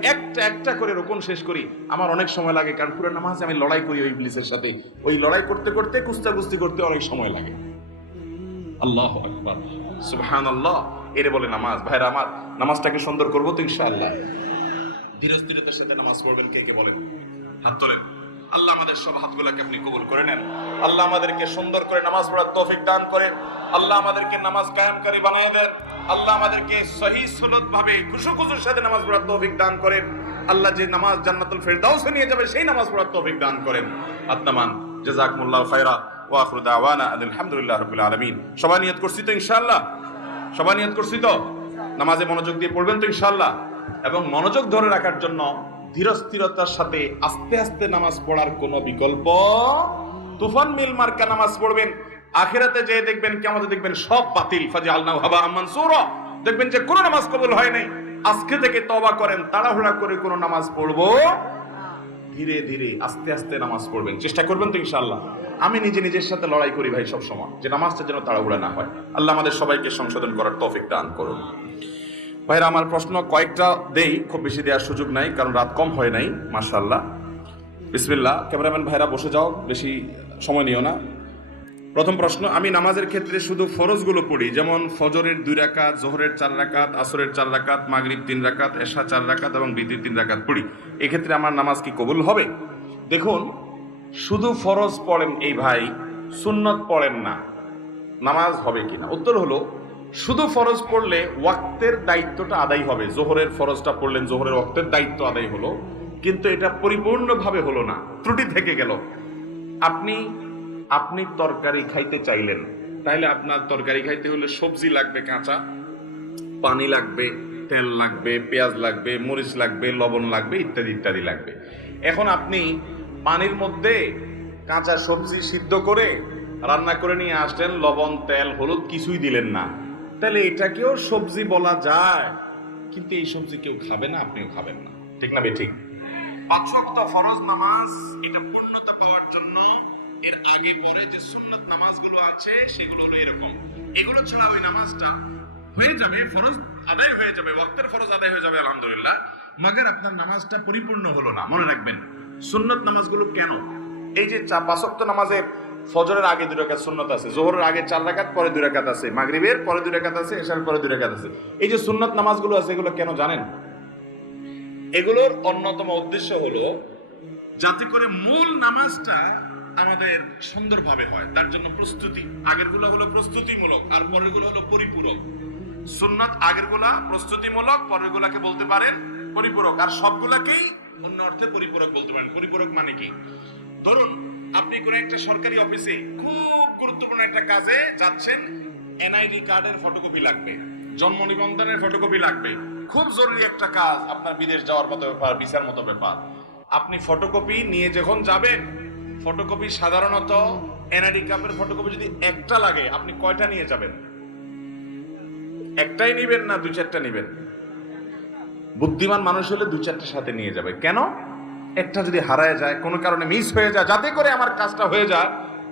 একটা করে রুকুন শেষ করি। আমার অনেক সময় লাগে, কারণ পুরো নামাজে আমি লড়াই করি ওই ইবলিসের সাথে, ওই লড়াই করতে করতে কুস্তি করতে অনেক সময় লাগে। আল্লাহু আকবার, সুবহানাল্লাহ, এরে বলে নামাজ। ভাইরা আমার, নামাজটাকে সুন্দর করবো তো ইনশাআল্লাহ। ধীরস্থিরতার সাথে নামাজ পড়বেন কে কে বলেন? হাত তোলেন। আল্লাহ আমাদের সব হাতগুলোকে আপনি কবুল করে নেন। আল্লাহ আমাদেরকে সুন্দর করে নামাজ পড়ার তৌফিক দান করেন। আল্লাহ আমাদেরকে নামাজ কায়েমকারী বানিয়ে দেন। আল্লাহ আমাদেরকে সহি সুন্নত ভাবে খুশুর সাথে নামাজ পড়ার তৌফিক দান করেন। আল্লাহ যে নামাজ জান্নাতুল ফেরদাউসে নিয়ে যাবে সেই নামাজ পড়ার তৌফিক দান করেন। আত্মান জাযাকুমুল্লাহু খায়রা ওয়া আখিরু দাওয়ানা আলহামদুলিল্লাহি রাব্বিল আলামিন। সবাই নিয়ত করছি তো ইনশাআল্লাহ? সবাই নিয়ত করছি তো? নামাজে মনোযোগ দিয়ে পড়বেন তো ইনশাআল্লাহ? এবং মনোযোগ ধরে রাখার জন্য ধীরস্থিরতার সাথে আস্তে আস্তে নামাজ পড়ার কোনো বিকল্প, তুফান মিল মার্কা নামাজ পড়বেন। আখিরাতে যেয়ে দেখবেন, কিয়ামতে দেখবেন সব বাতিল, ফাজআলনাহু হাবাআম মানসুরা। দেখবেন যে কোনো নামাজ কবুল হয় নাই। আজকে থেকে তওবা করেন, তাড়াহুড়া করে কোনো নামাজ পড়বো, ধীরে ধীরে আস্তে আস্তে নামাজ পড়বেন। চেষ্টা করবেন তো ইনশাআল্লাহ? আমি নিজের সাথে লড়াই করি ভাই সব সময়, যে নামাজটা যেন তাড়াহুড়া না হয়। আল্লাহ আমাদের সবাইকে সংশোধন করার তৌফিক দান করুন। ভাইরা, আমার প্রশ্ন কয়েকটা দেই, খুব বেশি দেওয়ার সুযোগ নাই, কারণ রাত কম হয় নাই। মাশাআল্লাহ, বিসমিল্লাহ। ক্যামেরাম্যান ভাইরা বসে যাও, বেশি সময় নিও না। প্রথম প্রশ্ন, আমি নামাজের ক্ষেত্রে শুধু ফরজগুলো পড়ি, যেমন ফজরের 2 রাকাত, জোহরের 4 রাকাত, আসরের 4 রাকাত, মাগরিব 3 রাকাত, এশা 4 রাকাত এবং বিতির 3 রাকাত পড়ি। এক্ষেত্রে আমার নামাজ কি কবুল হবে? দেখুন, শুধু ফরজ পড়েন এই ভাই, সুন্নত পড়েন না, নামাজ হবে কিনা? উত্তর হলো, শুধু ফরজ পড়লে ওয়াক্তের দায়িত্বটা আদায় হবে। জোহরের ফরজটা পড়লেন, জোহরের ওয়াক্তের দায়িত্ব আদায় হলো, কিন্তু এটা পরিপূর্ণভাবে হলো না, ত্রুটি থেকে গেল। আপনি তরকারি খাইতে চাইলেন, তাইলে আপনার তরকারি খাইতে হলে সবজি লাগবে কাঁচা, পানি লাগবে, তেল লাগবে, পেঁয়াজ লাগবে, মরিচ লাগবে, লবণ লাগবে, ইত্যাদি ইত্যাদি লাগবে। এখন আপনি পানির মধ্যে কাঁচা সবজি সিদ্ধ করে রান্না করে নিয়ে আসলেন, লবণ, তেল, হলুদ কিছুই দিলেন না, তাহলে এটাকেও সবজি বলা যায়, কিন্তু এই সবজি কেউ খাবে না, আপনিও খাবেন না। ঠিক না বেঠিক? 5 ওয়াক্ত ফরজ নামাজ, এটা পূর্ণতা পাওয়ার জন্য এর আগে পরে যে সুন্নাত নামাজগুলো আছে সেগুলো হলো এরকম। এগুলো ছাড়া ওই নামাজটা হয়ে যাবে, ফরজ আদায় হয়ে যাবে, ওয়াক্তের ফরজ আদায় হয়ে যাবে আলহামদুলিল্লাহ, মাগার আপনার নামাজটা পরিপূর্ণ হলো না। মনে রাখবেন, সুন্নাত নামাজগুলো কেন? এই যে 5 ওয়াক্ত নামাজের ফজরের আগে 2 রাকাত সুন্নাত আছে, যোহরের আগে 4 রাকাত, পরে 2 রাকাত আছে, মাগরিবের পরে 2 রাকাত আছে, এশার পরে 2 রাকাত আছে। এই যে সুন্নাত নামাজগুলো আছে, এগুলো কেন জানেন? এগুলোর অন্যতম উদ্দেশ্য হলো যাতে করে মূল নামাজটা আমাদের সুন্দরভাবে হয়, তার জন্য প্রস্তুতি। আগেরগুলো হলো প্রস্তুতিমূলক, আর পরেরগুলো হলো পরিপূরক। সুন্নাত আগেরগুলা প্রস্তুতিমূলক, পরেরগুলাকে বলতে পারেন পরিপূরক, আর সবগুলাকেই অন্য অর্থে পরিপূরক বলতে পারেন। পরিপূরক মানে কি? ধরুন, আপনি কোন একটা সরকারি অফিসে খুব গুরুত্বপূর্ণ একটা কাজে যাচ্ছেন, এনআইডি কার্ডের ফটোকপি লাগবে, জন্ম নিবন্ধনের ফটোকপি লাগবে, খুব জরুরি একটা কাজ, আপনার বিদেশ যাওয়ার মতো ব্যাপার, ভিসার মতো ব্যাপার। আপনি ফটোকপি নিয়ে যখন যাবেন, ফটোকপি সাধারণত এনআইডি কার্ডের ফটোকপি যদি একটা লাগে, আপনি কয়টা নিয়ে যাবেন? একটাই নিবেন না 2-4টা নিবেন? বুদ্ধিমান মানুষ হলে 2-4টা সাথে নিয়ে যাবে। কেন? একটা যদি হারায় যায়, কোনো কারণে মিস হয়ে যায়, যাতে করে আমার কাজটা হয়ে যায়,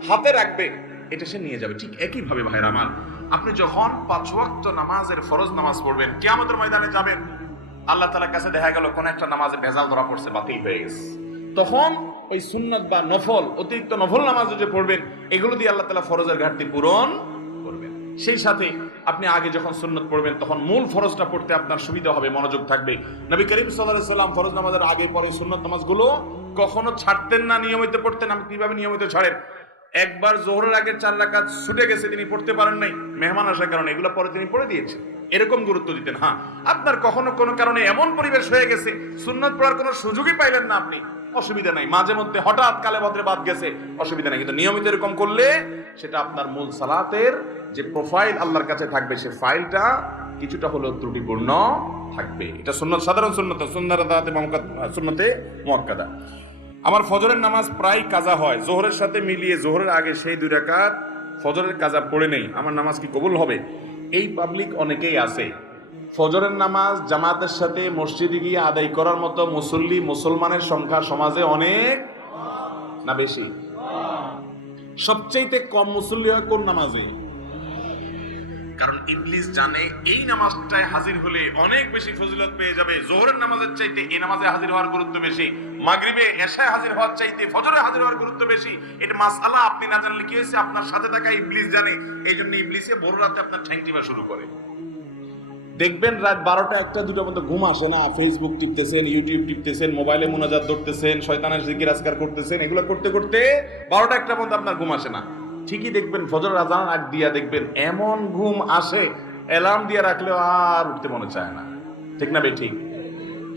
হাতে রাখবে, এটা সে নিয়ে যাবে। ঠিক একইভাবে ভাইরা আমার, আপনি যখন 5 ওয়াক্ত নামাজের ফরজ নামাজ পড়বেন, কিয়ামতের ময়দানে যাবেন, আল্লাহ তাআলার কাছে দেখা গেল কোন একটা নামাজে ভেজাল ধরা পড়ছে, বাতিল হয়ে গেছে, তখন ওই সুন্নাত বা নফল, অতিরিক্ত নফল নামাজ যে পড়বেন, এগুলো দিয়ে আল্লাহ তাআলা ফরজের ঘাটতি পূরণ করবেন। সেই সাথে আপনি আগে যখন সুন্নাত পড়বেন, তখন মূল ফরজটা পড়তে আপনার সুবিধা হবে, মনোযোগ থাকবে। নবী করিম সাল্লাল্লাহু আলাইহি সাল্লাম ফরজ নামাজের আগে পরে সুন্নাত নামাজগুলো কখনো ছাড়তেন না, নিয়মিত পড়তেন। আমি কিভাবে নিয়মিত ছাড়েন? একবার যোহরের আগে 4 রাকাত ছুটে গেছে, তিনি পড়তে পারেন নাই, মেহমান আসার কারণে, এগুলো পরে তিনি পড়ে দিয়েছেন, এরকম গুরুত্ব দিতেন। হ্যাঁ, আপনার কখনো কোনো কারণে এমন পরিবেশ হয়ে গেছে, সুন্নাত পড়ার কোনো সুযোগই পাইলেন না আপনি, অসুবিধা নাই, মাঝে মধ্যে হঠাৎ কালে ভদ্রে বাদ গেছে, অসুবিধা নাই, কিন্তু নিয়মিত এরকম করলে সেটা আপনার মূল সালাতের যে প্রোফাইল আল্লাহর কাছে থাকবে, সে ফাইলটা কিছুটা হলেও ত্রুটিপূর্ণ থাকবে। এটা সুন্নাত, সাধারণ সুন্নাত, সুন্নতে মুআক্কাদা। আমার ফজরের নামাজ প্রায় কাজা হয়, যোহরের সাথে মিলিয়ে যোহরের আগে সেই 2 রাকাত ফজরের কাজা পড়ে নেই, আমার নামাজ কি কবুল হবে? এই পাবলিক অনেকেই আছে, ফজরের নামাজ জামাতের সাথে মসজিদে গিয়ে আদায় করার মতো মুসল্লি, মুসলমানের সংখ্যা সমাজে অনেক না বেশি? সবচেয়ে কম মুসল্লি হয় কোন নামাজে? কারণ ইবলিস জানে এই নামাজটায় হাজির হলে অনেক বেশি ফজিলত পেয়ে যাবে, যোহরের নামাজের চাইতে এই নামাজে হাজির হওয়ার গুরুত্ব বেশি, মাগরিবে এশায় হাজির হওয়ার চাইতে ফজরে হাজির হওয়ার গুরুত্ব বেশি। এটা মাসআলা আপনি না জানলে কি হয়েছে, আপনার সাথে থাকা ইবলিস জানে, এই জন্য ইবলিসে বড় রাতে আপনার ঠ্যাং টিপা শুরু করে। দেখবেন রাত 12টা 1টা 2টা পর্যন্ত ঘুম আসে না, ফেসবুক টিপতেছেন, ইউটিউব টিপতেছেন, মোবাইলে মুনাজাত ধরতেছেন, শয়তানের জিকির আজকার করতেছেন, এগুলো করতে করতে 12টা 1টা পর্যন্ত আপনার ঘুম আসে না। ঠিকই দেখবেন ফজরের আজান আগ দিয়া দেখবেন এমন ঘুম আসে, অ্যালার্ম দিয়ে রাখলেও আর উঠতে মনে চায় না। ঠিক না ঠিক?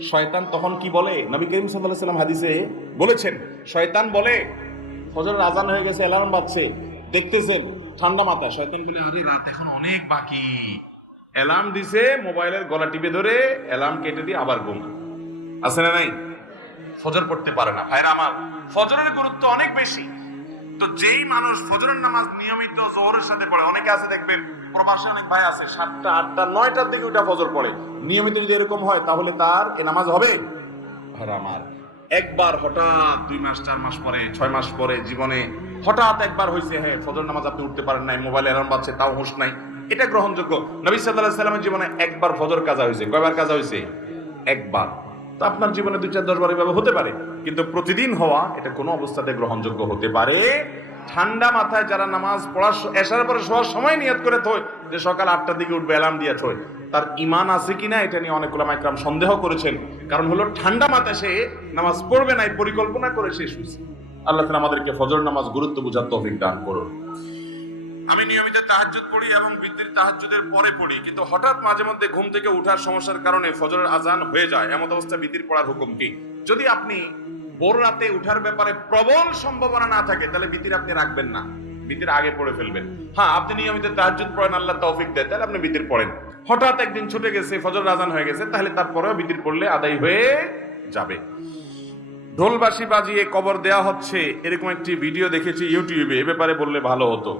শয়তান তখন কি বলে? নবী করিম সাল্লাল্লাহু আলাইহি সাল্লাম হাদিসে বলেছেন, শয়তান বলে ফজরের আজান হয়ে গেছে, অ্যালার্ম বাজছে, দেখতেছেন ঠান্ডা মাথায়, শয়তান বলে আরে রাত এখন অনেক বাকি। অ্যালার্ম দিছে, মোবাইলের গলা টিপে ধরে অ্যালার্ম কেটে দিয়ে আবার ঘুম। আছে না নাই? ফজর পড়তে পারে না। ভাইরা আমার, ফজরের গুরুত্ব অনেক বেশি। তো যেই মানুষ ফজরের নামাজ নিয়মিত জোহরের সাথে পড়ে, অনেকে আছে দেখবেন প্রবাসে অনেক ভাই আছে 7টা 8টা 9টার দিকে উঠা ফজর পড়ে, নিয়মিত যদি এরকম হয় তাহলে তার এ নামাজ হবে? ভাইরা আমার, একবার হঠাৎ 2 মাস 4 মাস পরে 6 মাস পরে জীবনে হঠাৎ একবার হয়েছে, হ্যাঁ ফজর নামাজ আপনি উঠতে পারেন নাই, মোবাইল অ্যালার্ম বাজছে তাও হুঁশ নাই, এটা গ্রহণযোগ্য। নবী সাল্লাল্লাহু আলাইহি সাল্লামের জীবনে একবার ফজর কাজা হয়েছে। কয়বার কাজা হয়েছে? একবার। তো আপনার জীবনে 2 4 10 বার এভাবে হতে পারে, কিন্তু প্রতিদিন হওয়া এটা কোনো অবস্থাতে গ্রহণযোগ্য হতে পারে। ঠান্ডা মাথায় যারা নামাজ পড়ার এশার পরে শোয়ার সময় নিয়ত করে থয় যে সকাল 8টার দিকে উঠবে, অ্যালার্ম দিয়ে থয়, তার ঈমান আছে কিনা এটা নিয়ে অনেক উলামা ইকরাম সন্দেহ করেছেন। কারণ হলো ঠান্ডা মাথায় সে নামাজ পড়বে না, পরিকল্পনা করে সে শুয়েছে। আল্লাহ তাআলা আমাদেরকে ফজর নামাজ গুরুত্ব বোঝার তৌফিক দান করুন। আমি নিয়মিত তাহাজ্জুদ পড়ি এবং বিতির তাহাজ্জুদের পরে পড়ি, কিন্তু হঠাৎ মাঝে মধ্যে ঘুম থেকে ওঠার সমস্যার কারণে ফজরের আজান হয়ে যায়। এমন অবস্থায় বিতির পড়ার হুকুম কি? যদি আপনি ভোর রাতে উঠার ব্যাপারে প্রবল সম্ভাবনা না থাকে তাহলে বিতির আপনি রাখবেন না, বিতির আগে পড়ে ফেলবেন। হ্যাঁ, আপনি নিয়মিত তাহাজ্জুদ পড়েন, আল্লাহ তৌফিক দেয়, তাহলে আপনি বিতির পড়েন। হঠাৎ একদিন ছুটে গেছে, ফজরের আজান হয়ে গেছে, তাহলে তারপরেও বিতির পড়লে আদায় হয়ে যাবে। ঢোলবাঁশি বাজিয়ে কবর দেয়া হচ্ছে, এরকম একটি ভিডিও দেখেছি ইউটিউবে, এ ব্যাপারে বললে ভালো হতো।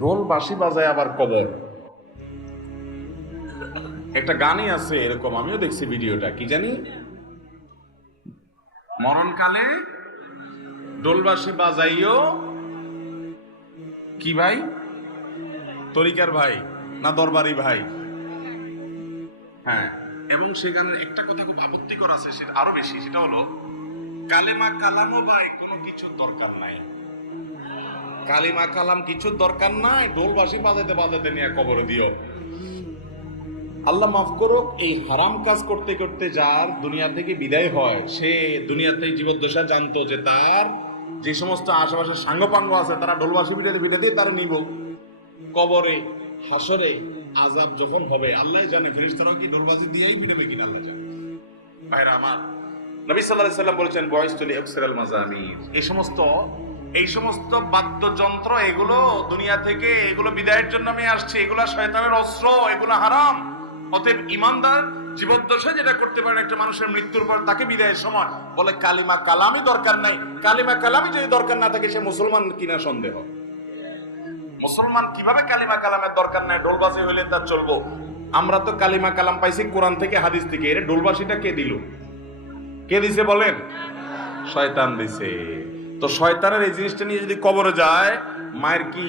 ঢোল বাঁশি বাজায় আবার কবর, একটা গানই আছে এরকম, আমিও দেখছি ভিডিওটা, কি জানি মরণকালে ঢোল বাঁশি বাজাইও কি ভাই, তরিকার ভাই না দরবারি ভাই? হ্যাঁ, এবং সেখানে একটা কথা খুব আপত্তিকর আছে, সেটা আরো বেশি, সেটা হলো কালেমা কালামও ভাই কোনো কিছুর দরকার নাই, কালিমা কালাম কিছুর দরকার নাই, ঢোল বাঁশি বাজাতে বাজাতে নিয়ে কবরে দিও। আল্লাহ মাফ করুক, এই হারাম কাজ করতে করতে যার দুনিয়া থেকে বিদায় হয়, সে দুনিয়াতে জীবদ্দশা জানতো যে তার যে সমস্ত আশেপাশে সাঙ্গপাঙ্গ আছে তারা ঢোল বাঁশি পিটাতে পিটাতে তারা নিব কবরে, হাসরে আযাব যখন হবে আল্লাহ জানে, ফেরেশতারাও কি ঢোল বাঁশি দিয়েই পিটাবে কিনা আল্লাহ জানে। ভাইরা আমার, নবী সাল্লাল্লাহু আলাইহি সাল্লাম বলেছেন বয়সতু লিয়াকসিরাল মাযামির, এই সমস্ত বাদ্যযন্ত্র এগুলো দুনিয়া থেকে এগুলো বিদায়ের জন্য আমি আসছি, এগুলো শয়তানের অস্ত্র, এগুলো হারাম। অতএব ঈমানদার জীবদ্দশায় যেটা করতে পারেন একটা মানুষের মৃত্যুর পর তাকে বিদায়ের সময় বলে কালিমা কালামই দরকার নাই। কালিমা কালামই যদি দরকার না থাকে সে মুসলমান কিনা সন্দেহ। মুসলমান কিভাবে কালিমা কালামের দরকার নাই, ঢোলবাজি হইলে তার চলবো? আমরা তো কালিমা কালাম পাইছি কোরআন থেকে, হাদিস থেকে। এর ঢোলবাজিটা কে দিল? কে দিছে বলেন? শয়তান দিছে। তো শয়তানের এই জিনিসটা নিয়ে যদি কবরে যায়, মায়ের কি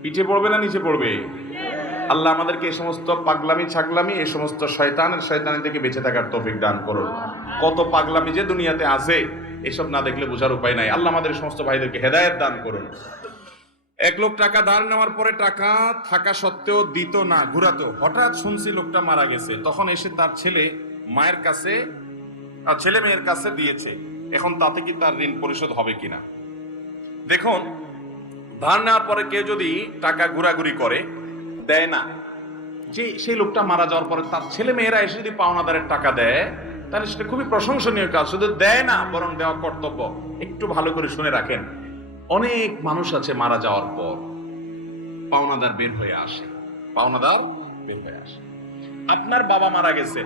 পিঠে পড়বে না নিচে পড়বে? আল্লাহ আমাদেরকে এই সমস্ত পাগলামি ছাগলামি, এই সমস্ত শয়তানি থেকে বেঁচে থাকার তৌফিক দান করুন। কত পাগলামি যে দুনিয়াতে আছে, এসব না দেখলে বোঝার উপায় নাই। আল্লাহ আমাদের সমস্ত ভাইদেরকে হেদায়েত দান করুন। এক লোক টাকা ধার নেওয়ার পরে টাকা থাকা সত্ত্বেও দিত না, ঘুরাতো। হঠাৎ শুনছি লোকটা মারা গেছে, তখন এসে তার ছেলে মেয়ের কাছে দিয়েছে। এখন তাতে কি তার ঋণ পরিশোধ হবে কিনা? দেখুন, ধার নেওয়ার পরে কেউ যদি টাকা ঘোরাঘুরি করে, দেয় না, যে সেই লোকটা মারা যাওয়ার পরে তার ছেলে মেয়েরা এসে যদি পাওনাদারের টাকা দেয়, তাহলে সেটা খুবই প্রশংসনীয় কাজ। শুধু দেয় না, বরং দেওয়া কর্তব্য। একটু ভালো করে শুনে রাখেন, অনেক মানুষ আছে মারা যাওয়ার পর পাওনাদার বের হয়ে আসে। আপনার বাবা মারা গেছে,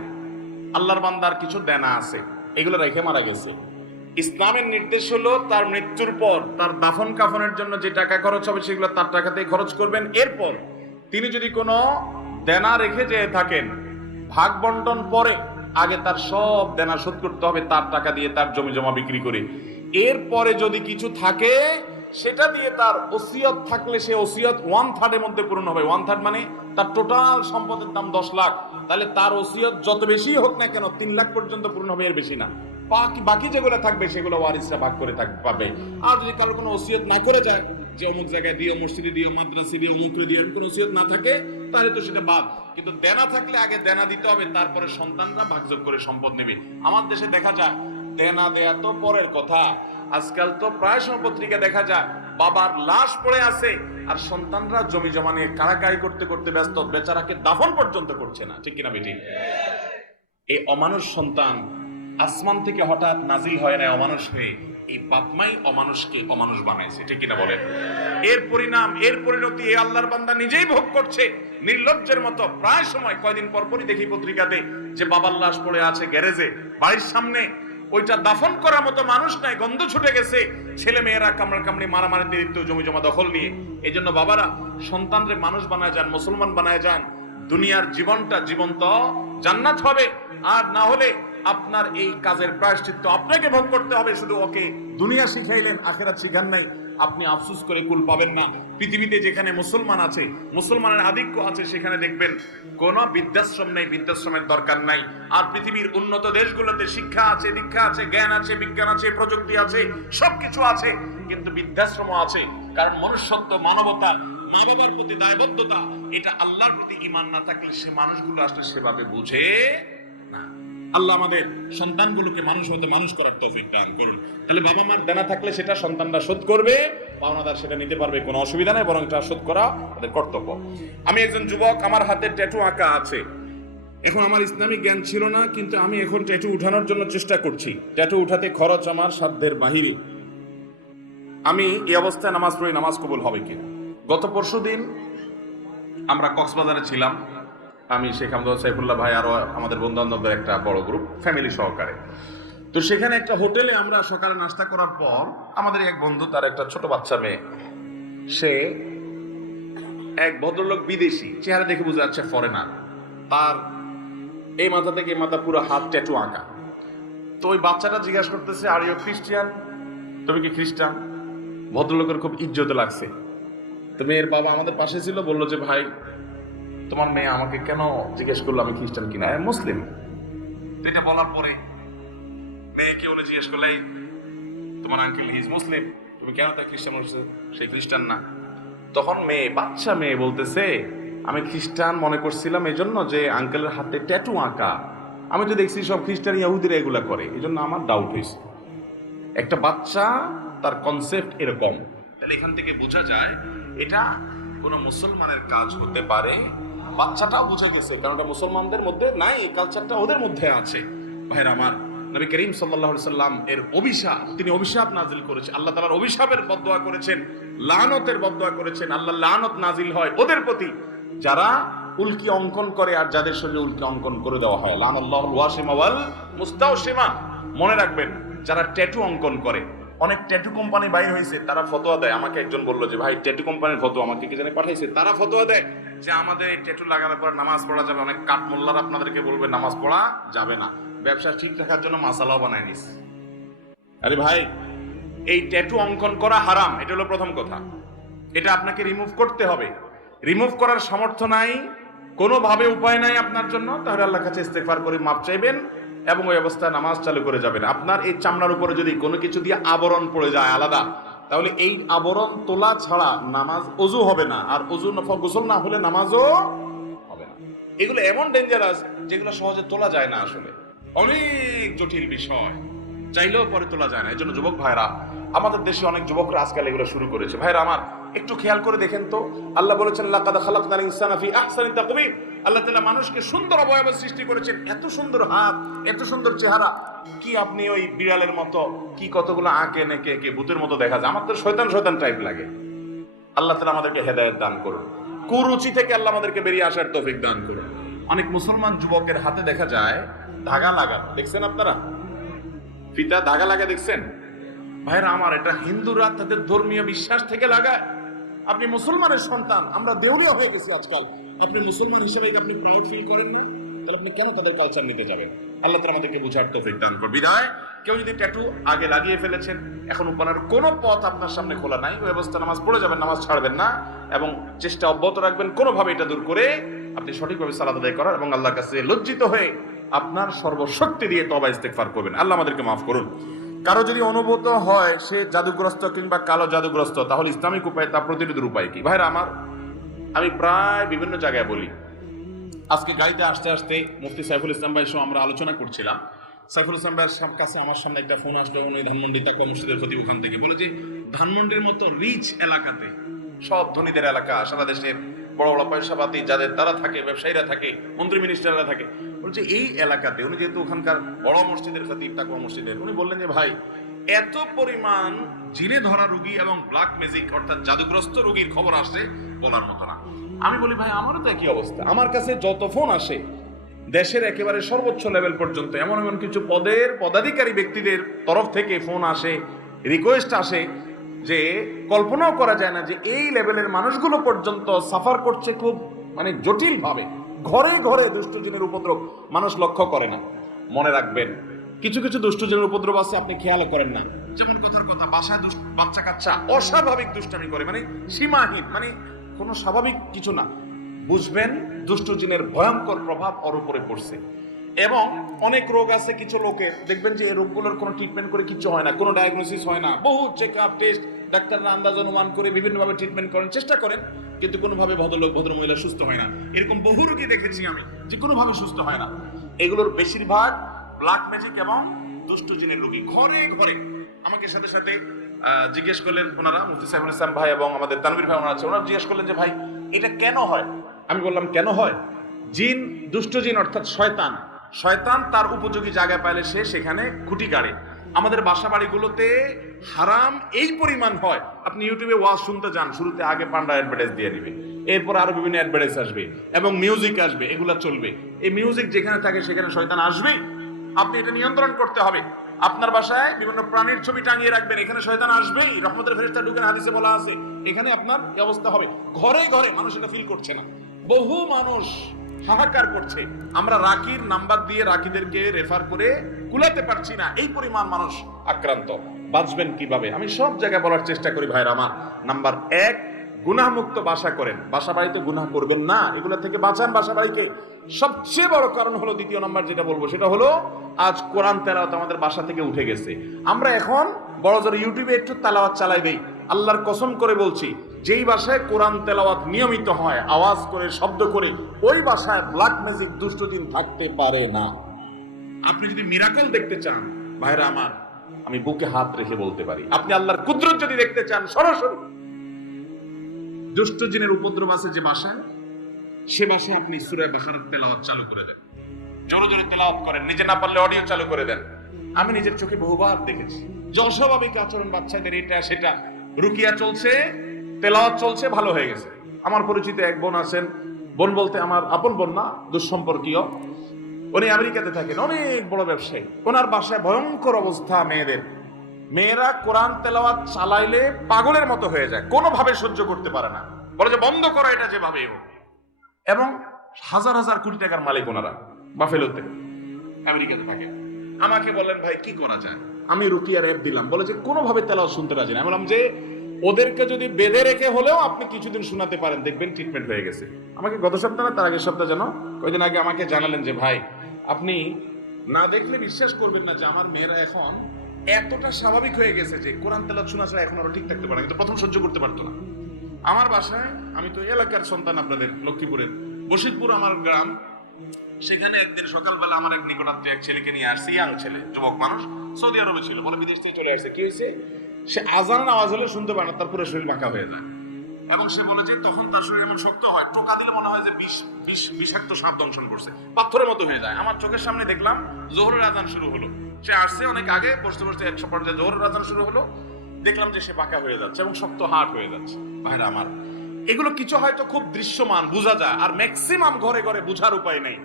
আল্লাহর বান্দার কিছু দেনা আছে, এগুলো রেখে মারা গেছে। ইসলামের নির্দেশ হলো তার মৃত্যুর পর তার দাফন কাফনের জন্য যে টাকা খরচ হবে সেগুলো তার টাকাতেই খরচ করবেন। এরপর তিনি যদি কোনো দেনা রেখে যেয়ে থাকেন, ভাগ বন্টন পরে আগে তার সব দেনা শোধ করতে হবে তার টাকা দিয়ে, তার জমি জমা বিক্রি করে। এরপরে যদি কিছু থাকে সেটা দিয়ে তার ওসিয়ত থাকলে সে ওসিয়ত 1/3 এর মধ্যে পূরণ হবে। 1/3 মানে তার টোটাল সম্পদের দাম 10 লাখ, তাহলে তার ওসিয়ত যত বেশি হোক না কেন 3 লাখ পর্যন্ত পূরণ হবে, এর বেশি না। বাকি যেগুলো থাকবে সেগুলো ওয়ারিসরা ভাগ করে পাবে। আর যদি কারোর কোনো ওসিয়ত না করে যায় যে অমুক জায়গায় দিও, মসজিদে দিও, মাদ্রাসে দিও, অমুকরে দিও, কোনো ওসিয়ত না থাকে তাহলে তো সেটা বাদ। কিন্তু দেনা থাকলে আগে দেনা দিতে হবে, তারপরে সন্তানরা ভাগযোগ করে সম্পদ নেবে। আমার দেশে দেখা যায় দেনা দেয়া তো পরের কথা, আজকাল তো প্রায় সময় পত্রিকা দেখা যায় বাবার লাশ পড়ে আছে আর সন্তানরা জমি জমা নিয়ে কাড়াকাড়ি করতে করতে ব্যস্ত, বেচারাকে দাফন পর্যন্ত করছে না। ঠিক কিনা বেটি? এই অমানুষ সন্তান আসমান থেকে হঠাৎ নাজিল হয় না অমানুষ হয়ে, এই বাপমাই অমানুষকে অমানুষ বানাইছে। ঠিক কিনা বলেন? এর পরিণাম, এর পরিণতি এই আল্লাহর বান্দা নিজেই ভোগ করছে নির্লজ্জের মতো। প্রায় সময় কয়দিন পরপরই দেখি পত্রিকাতে যে বাবার লাশ পড়ে আছে গ্যারেজে বাড়ির সামনে, ওইটা দাফন করার মতো মানুষ নাই, গন্ধ ছুটে গেছে, ছেলে মেয়েরা কামড়া কামড়ি মারামারিতে লিপ্ত, জমি জমা দখল নিয়ে। এই জন্য বাবারা সন্তানরে মানুষ বানায় যান, মুসলমান বানায় যান, দুনিয়ার জীবনটা জীবন্ত জান্নাত হবে। আর না হলে আপনার এই কাজের প্রায়শ্চিত্ত আপনাকে ভোগ করতে হবে। শুধু ওকে দুনিয়া শিখাইলেন, আখিরাত শিখান নাই, আপনি আফসোস করে কুল পাবেন না। পৃথিবীতে যেখানে মুসলমান আছে, মুসলমানের আধিক্য আছে, সেখানে দেখবেন কোন বৃদ্ধাশ্রম নেই, বৃদ্ধাশ্রমের দরকার নাই। আর পৃথিবীর উন্নত দেশগুলোতে শিক্ষা আছে, দীক্ষা আছে, জ্ঞান আছে, বিজ্ঞান আছে, প্রযুক্তি আছে, সবকিছু আছে, কিন্তু বৃদ্ধাশ্রমও আছে। কারণ মনুষ্যত্ব, মানবতা, মা বাবার প্রতি দায়বদ্ধতা, এটা আল্লাহর প্রতি ঈমান না থাকলে সে মানুষগুলো আসলে সেভাবে বুঝে না। আল্লাহ আমাদের সন্তানগুলোকে মানুষ হতে মানুষ করার তৌফিক দান করুন। তাহলে বাবা মার দেনা থাকলে সেটা সন্তানরা শোধ করবে, পাওনাদার সেটা নিতে পারবে, কোনো অসুবিধা নেই, বরং এটা শোধ করা তাদের কর্তব্য। আমি একজন যুবক, আমার হাতে ট্যাটু আঁকা আছে। এখন আমার ইসলামিক জ্ঞান ছিল না, কিন্তু আমি এখন ট্যাটু উঠানোর জন্য চেষ্টা করছি। ট্যাটু উঠাতে খরচ আমার সাধ্যের বাহিরে। আমি এই অবস্থায় নামাজ পড়ি, নামাজ কবুল হবে কিনা? গত পরশুদিন আমরা কক্সবাজারে ছিলাম, আমি শেখ আহমদ সাইফুল্লাহ ভাই আরো আমাদের বন্ধু বান্ধবদের একটা বড় গ্রুপ, ফ্যামিলি সহকারে। তো সেখানে একটা হোটেলে আমরা সকালে নাস্তা করার পর আমাদের এক বন্ধু, তার একটা ছোট বাচ্চা মেয়ে, সে এক ভদ্রলোক, বিদেশি, চেহারা দেখে বোঝা যাচ্ছে ফরেনার, তার এই মাথা থেকে মাথা পুরো হাত ট্যাটু আঁকা। তো ওই বাচ্চাটা জিজ্ঞাসা করতেছে, আর ইউ খ্রিস্টিয়ান? তুমি কি খ্রিস্টান? ভদ্রলোকের খুব ইজ্জতে লাগছে। তো মেয়ের বাবা আমাদের পাশে ছিল, বললো যে ভাই তোমার মেয়ে আমাকে কেন জিজ্ঞেস করলো আমি খ্রিস্টান কিনা, মুসলিম। এটা বলার পরে মেয়েকে বলে জিজ্ঞেস করলে, তোমার আঙ্কেল ইজ মুসলিম, তুমি কেন তাই খ্রিস্টান বলছো, সেই খ্রিস্টান না? তখন মেয়ে, বাচ্চা মেয়ে বলতেছে, আমি খ্রিস্টান মনে করছিলাম এই জন্য যে আঙ্কেলের হাতে ট্যাটু আঁকা, আমি তো দেখছি সব খ্রিস্টান ইহুদিরা এগুলা করে, এই জন্য আমার ডাউট হয়েছে। একটা বাচ্চা, তার কনসেপ্ট এরকম। তাহলে এখান থেকে বোঝা যায় এটা কোন মুসলমানের কাজ হতে পারে। বাচ্চাটাও বুঝে গেছে, কারণ এটা মুসলমানদের মধ্যে নাই, এই কালচারটা ওদের মধ্যে আছে। ভাইরা আমার, নবী করিম সাল্লাল্লাহু আলাইহি সাল্লাম এর অভিশাপ, তিনি অভিশাপ নাজিল করেছেন, আল্লাহ তাআলার অভিশাপের বদদোয়া করেছেন, লানতের বদদোয়া করেছেন। আল্লাহ লানত নাজিল হয় ওদের প্রতি যারা উল্কি অঙ্কন করে আর যাদের শরীরে উল্কি অঙ্কন করে দেওয়া হয়। লানাল্লাহুল ওয়াসিমা ওয়াল মুস্তাওশিমা। মনে রাখবেন, যারা ট্যাটু অঙ্কন করে, অনেক ট্যাটু কোম্পানি বাইরে হয়েছে, তারা ফতোয়া দেয়। আমাকে একজন বললো যে ভাই ট্যাটু কোম্পানির ফতোয়া আমাকে কি জানি পাঠাইছে, তারা ফতোয়া দেয় যে আমাদের ট্যাটু লাগানোর পর নামাজ পড়া যাবে। অনেক কাঠ মোল্লারা আপনাদেরকে বলবে নামাজ পড়া যাবে না, ব্যবসা ঠিক রাখার জন্য মাসালাও বানায় নিস। আরে ভাই, এই ট্যাটু অঙ্কন করা হারাম, এটা হলো প্রথম কথা। এটা আপনাকে রিমুভ করতে হবে। রিমুভ করার সামর্থ্য নাই, কোনোভাবে উপায় নাই আপনার জন্য, তাহলে আল্লাহর কাছে ইস্তেগফার করে মাপ চাইবেন এবং ওই অবস্থায় নামাজ চালু করে যাবেন। আপনার এই চামড়ার উপরে যদি কোনো কিছু দিয়ে আবরণ পড়ে যায় আলাদা, তাহলে এই আবরণ তোলা ছাড়া নামাজ অজু হবে না, আর অজু গোসল না হলে নামাজও হবে না। এগুলো এমন ডেঞ্জারাস যেগুলো সহজে তোলা যায় না, আসলে অনেক জটিল বিষয়, চাইলেও পরে তোলা যায় না। এই জন্য যুবক ভাইরা, আমাদের দেশে অনেক যুবকরা আজকাল এগুলো শুরু করেছে। ভাইরা আমার, একটু খেয়াল করে দেখেন তো, আল্লাহ বলেছেন লাকাদ খালাকনাল ইনসানা ফি আহসানি তাকওয়িম। আল্লাহ তাআলা মানুষকে সুন্দর অবয়ব সৃষ্টি করেছেন, এত সুন্দর হাত, এত সুন্দর চেহারা, কি আপনি ওই বিড়ালের মতো কি কতগুলো আঁকে নেকে একে ভূতের মতো দেখা যায়। আমার তো শয়তান শয়তান টাইপ লাগে। আল্লাহ তাআলা আমাদেরকে হেদায়েত দান করুন, কুরুচি থেকে আল্লাহ আমাদেরকে বেরিয়ে আসার তৌফিক দান করুন। অনেক মুসলমান যুবকের হাতে দেখা যায় ধাগা লাগা, দেখছেন আপনারা? ফিতা ধাগা লাগা দেখছেন? ভাইরা আমার, এটা হিন্দুরা তাদের ধর্মীয় বিশ্বাস থেকে লাগায়। আপনি মুসলমানের সন্তান, আমরা দেউলিয়া হয়ে গেছি আজকাল। আপনি মুসলমান হিসেবে আপনি প্রাউড ফিল করেন না, তাহলে আপনি কেন তাদের কালচার নিতে যাবেন? আল্লাহ তাআলা আমাদেরকে বুঝার তৌফিক দান করুন। বিদায়, কেউ যদি ট্যাটু আগে লাগিয়ে ফেলেছেন, এখন উপানের কোনো পথ আপনার সামনে খোলা নাই, ওই অবস্থা নামাজ পড়ে যাবেন, নামাজ ছাড়বেন না, এবং চেষ্টা অব্যাহত রাখবেন কোনোভাবে এটা দূর করে আপনি সঠিকভাবে সালাত আদায় করার এবং আল্লাহর কাছে লজ্জিত হয়ে আপনার সর্বশক্তি দিয়ে তওবা ইস্তেগফার করবেন। আল্লাহ আমাদেরকে মাফ করুন। কারো যদি অনুভূত হয় সে জাদুগ্রস্ত কিংবা কালো জাদুগ্রস্ত, তাহলে ইসলামিক উপায় তা প্রতিরোধের উপায় কি? ভাইরা আমার, আমি প্রায় বিভিন্ন জায়গায় বলি, আজকে গাড়িতে আসতে আসতে মুফতি সাইফুল ইসলাম ভাইয়ের সঙ্গে আমরা আলোচনা করছিলাম। সাইফুল ইসলাম ভাইয়ের কাছে আমার সামনে একটা ফোন আসলো, উনি ধানমন্ডি তাকওয়া মসজিদের খতিব ওখান থেকে বলে যে ধানমন্ডির মতো রিচ এলাকাতে, সব ধনীদের এলাকা, সারা দেশের বড় বড় পয়সাপাতি যাদের তারা থাকে, ব্যবসায়ীরা থাকে, মন্ত্রী মিনিস্টাররা থাকে, বলছে এই এলাকাতে, উনি যেহেতু ওখানকার বড় মসজিদের খতিব তাকওয়া মসজিদের, উনি বললেন যে ভাই এত পরিমাণ জিনে ধরা রোগী এবং ব্ল্যাক ম্যাজিক অর্থাৎ জাদুগ্রস্ত রোগীর খবর আসে বলার মতো না। আমি বলি ভাই আমারও তো একই অবস্থা, আমার কাছে যত ফোন আসে দেশের একেবারে সর্বোচ্চ লেভেল পর্যন্ত এমন এমন কিছু পদের পদাধিকারী ব্যক্তিদের তরফ থেকে ফোন আসে, রিকোয়েস্ট আসে যে কল্পনাও করা যায় না যে এই লেভেলের মানুষগুলো পর্যন্ত সাফার করছে খুব মানে জটিল ভাবে। ঘরে ঘরে দুষ্টজিনের উপদ্রব মানুষ লক্ষ্য করে না। মনে রাখবেন, কিছু কিছু দুষ্টজিনের উপদ্রব আছে আপনি খেয়াল করেন না। যেমন কথার কথা, বাসায় বাচ্চা কাচ্চা অস্বাভাবিক দুষ্টামি করে, মানে সীমাহীন, মানে কোনো স্বাভাবিক কিছু না। বুঝবেন দুষ্টজিনের ভয়ঙ্কর প্রভাব ওর উপরে পড়ছে। এবং অনেক রোগ আছে কিছু লোকের, দেখবেন যে এই রোগগুলোর কোনো ট্রিটমেন্ট করে কিছু হয় না, কোনো ডায়াগনোসিস হয় না, বহু চেক আপ টেস্ট, ডাক্তাররা আন্দাজ অনুমান করে বিভিন্নভাবে ট্রিটমেন্ট করেন, চেষ্টা করেন, কিন্তু কোনোভাবে ভদ্রলোক ভদ্রমহিলা সুস্থ হয় না। এরকম বহু রোগী দেখেছি আমি যে কোনোভাবে সুস্থ হয় না। এগুলোর বেশিরভাগ ব্ল্যাক ম্যাজিক এবং দুষ্টজিনের রোগী। ঘরে ঘরে আমাকে সাথে সাথে জিজ্ঞেস করলেন ওনারা, মুফতি সাইফুল ইসলাম ভাই এবং আমাদের তানভীর ভাই ওনারা আছে, ওনারা জিজ্ঞেস করলেন যে ভাই এটা কেন হয়? আমি বললাম কেন হয়? জিন, দুষ্টজিন অর্থাৎ শয়তান, শয়তান তার উপযোগী জায়গায় পাইলে সে সেখানে খুঁটি গাড়ে। আমাদের বাসা বাড়িগুলোতে হারাম এই পরিমাণ হয়, আপনি ইউটিউবে ওয়াজ শুনতে যান, শুরুতে আগে পান্ডা অ্যাডভার্টাইজ দিয়ে দিবে, এরপর আরো বিভিন্ন অ্যাডভার্টাইজ আসবে এবং মিউজিক আসবে, এগুলা চলবে। এই মিউজিক যেখানে থাকে সেখানে শয়তান আসবেই। আপনি এটা নিয়ন্ত্রণ করতে হবে। আপনার বাসায় বিভিন্ন প্রাণীর ছবি টাঙিয়ে রাখবেন, এখানে শয়তান আসবেই। রহমতের ফেরেশতা ঢুকেন, হাদিসে বলা আছে, এখানে আপনার এই অবস্থা হবে। ঘরে ঘরে মানুষ এটা ফিল করছে না, বহু মানুষ হাহাকার করছে। আমরা রাকির নাম্বার দিয়ে রাকিদেরকে রেফার করে কুলাতে পারছি না, এই পরিমাণ মানুষ আক্রান্ত। বাঁচবেন কিভাবে? আমি সব জায়গায় বলার চেষ্টা করি ভাইরা আমার। নাম্বার 1, গুনাহমুক্ত বাসা করেন। বাসা বাড়িতে গুনাহ করবেন না, এগুলো থেকে বাঁচান বাসা বাড়িকে। সবচেয়ে বড় কারণ হলো, দ্বিতীয় নাম্বার যেটা বলবো সেটা হলো, আজ কোরআন তেলাওয়াত আমাদের বাসা থেকে উঠে গেছে। আমরা এখন বড় জোর ইউটিউবে একটু তেলাওয়াত চালাই দেই। আল্লাহর কসম করে বলছি, যেই বাসায় কোরআন তেলাওয়াত নিয়মিত হয়, আওয়াজ করে, শব্দ করে, ওই বাসায় ব্ল্যাক ম্যাজিক দুষ্টদিন থাকতে পারে না। আপনি যদি মিরাকল দেখতে চান ভাইরা আমার, আমি বুকে হাত রেখে বলতে পারি, আপনি আল্লাহর কুদরত যদি দেখতে চান সরাসরি, দুষ্টজিনের উপদ্রব আছে যে বাসায়, সে বাসায় আপনি সূরা বাকারার তেলাওয়াত চালু করে দেন, জোরে জোরে তেলাওয়াত করেন, নিজে না পারলে অডিও চালু করে দেন। আমি নিজের চোখে বহুবার দেখেছি যে অস্বাভাবিক আচরণ বাচ্চাদের, এটা সেটা, রুকিয়া চলছে, তেলাওয়াত চলছে, ভালো হয়ে গেছে। আমার পরিচিত এক বোন আছেন, বোন বলতে আমার আপন বোন না, দুঃসম্পর্কীয়, উনি আমেরিকাতে থাকেন, অনেক বড় ব্যবসায়ী। ওনার বাসায় ভয়ঙ্কর অবস্থা মেয়েদের, মেয়েরা কোরআন তেলাওয়াত চালাইলে পাগলের মতো হয়ে যায়, কোনোভাবে সহ্য করতে পারে না, বলে যে বন্ধ করো এটা যেভাবে হোক। এবং হাজার হাজার কোটি টাকার মালিক ওনারা, বাফেলোতে আমেরিকাতে থাকে। আমাকে বললেন ভাই কি করা যায়? আমি রুকিয়ার অ্যাপ দিলাম, বলে যে কোনোভাবে তেলাওয়াত শুনতে রাজি না। আমি বললাম যে ওদেরকে যদি বেঁধে রেখে হলেও আপনি কিছুদিন শোনাতে পারেন, দেখবেন ট্রিটমেন্ট হয়ে গেছে। আমাকে গত সপ্তাহে, তার আগের সপ্তাহে যেন, কয়েকদিন আগে আমাকে জানালেন যে ভাই আপনি না দেখলে বিশ্বাস করবেন না যে আমার মেয়েরা এখন এতটা স্বাভাবিক হয়ে গেছে যে কোরআন তেলাওয়াত শোনা ছাড়া এখন আরো ঠিক থাকতে পারে না, কিন্তু প্রথম সহ্য করতে পারতো না। আমার বাসায়, আমি তো এলাকার সন্তান, আপনাদের লক্ষ্মীপুরের বশিরপুর আমার গ্রাম, সেখানে একদিন সকালবেলা আমার এক নিকটাত্মীয় এক ছেলেকে নিয়ে আসছে, ইয়াং ছেলে, যুবক মানুষ, সৌদি আরবে ছিল, বলে বিদেশ থেকে চলে আসছে। কি হয়েছে? সে আজান আওয়াজ হলে শুনতে পারে না, তার পুরো শরীর বাঁকা হয়ে যায়। এবং সে বলে যে তখন তার শরীর এমন শক্ত হয়, টোকা দিলে মনে হয় যে বিষাক্ত সাপ দংশন করছে, পাথরের মতো হয়ে যায়। আমার চোখের সামনে দেখলাম জোহরের আজান শুরু হলো, সে আসছে অনেক আগে, বসতে বসতে 100 পর্যায়ে জোহরের আজান শুরু হলো, দেখলাম যে সে বাঁকা হয়ে যাচ্ছে এবং শক্ত হাট হয়ে যাচ্ছে। ভাইরা আমার, এগুলো কিছু হয়তো খুব দৃশ্যমান বোঝা যায়, আর ম্যাক্সিমাম ঘরে ঘরে বোঝার উপায় নেই।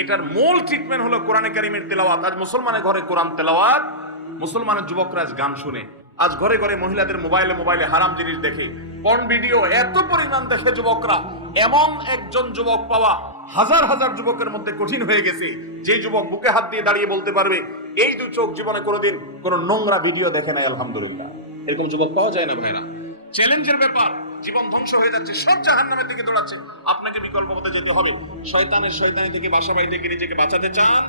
এটার মূল ট্রিটমেন্ট হলো কোরআনে কারিমের তেলাওয়াত। আজ মুসলমানের ঘরে কোরআন তেলাওয়াত, মুসলমানের যুবকরা আজ গান শুনে, আজ ঘরে ঘরে মহিলাদের মোবাইলে মোবাইলে হারাম জিনিস দেখে, পর্ন ভিডিও এত পরিমাণ দেখে যুবকরা, এমন একজন যুবক পাওয়া হাজার হাজার যুবকের মধ্যে কঠিন হয়ে গেছে, যে যুবক বুকে হাত দিয়ে দাঁড়িয়ে বলতে পারবে এই দুই চোখ জীবনে কোনোদিন কোনো নোংরা ভিডিও দেখে নাই, আলহামদুলিল্লাহ। এরকম যুবক পাওয়া যায় না ভাইরা। চ্যালেঞ্জের ব্যাপার, জীবন ধ্বংস হয়ে যাচ্ছে, সব জাহান্নামের দিকে দৌড়াচ্ছে। আপনাকে বিকল্প পথে যেতে হবে। শয়তানি থেকে বাসা বাড়ি থেকে নিজেকে বাঁচাতে চান,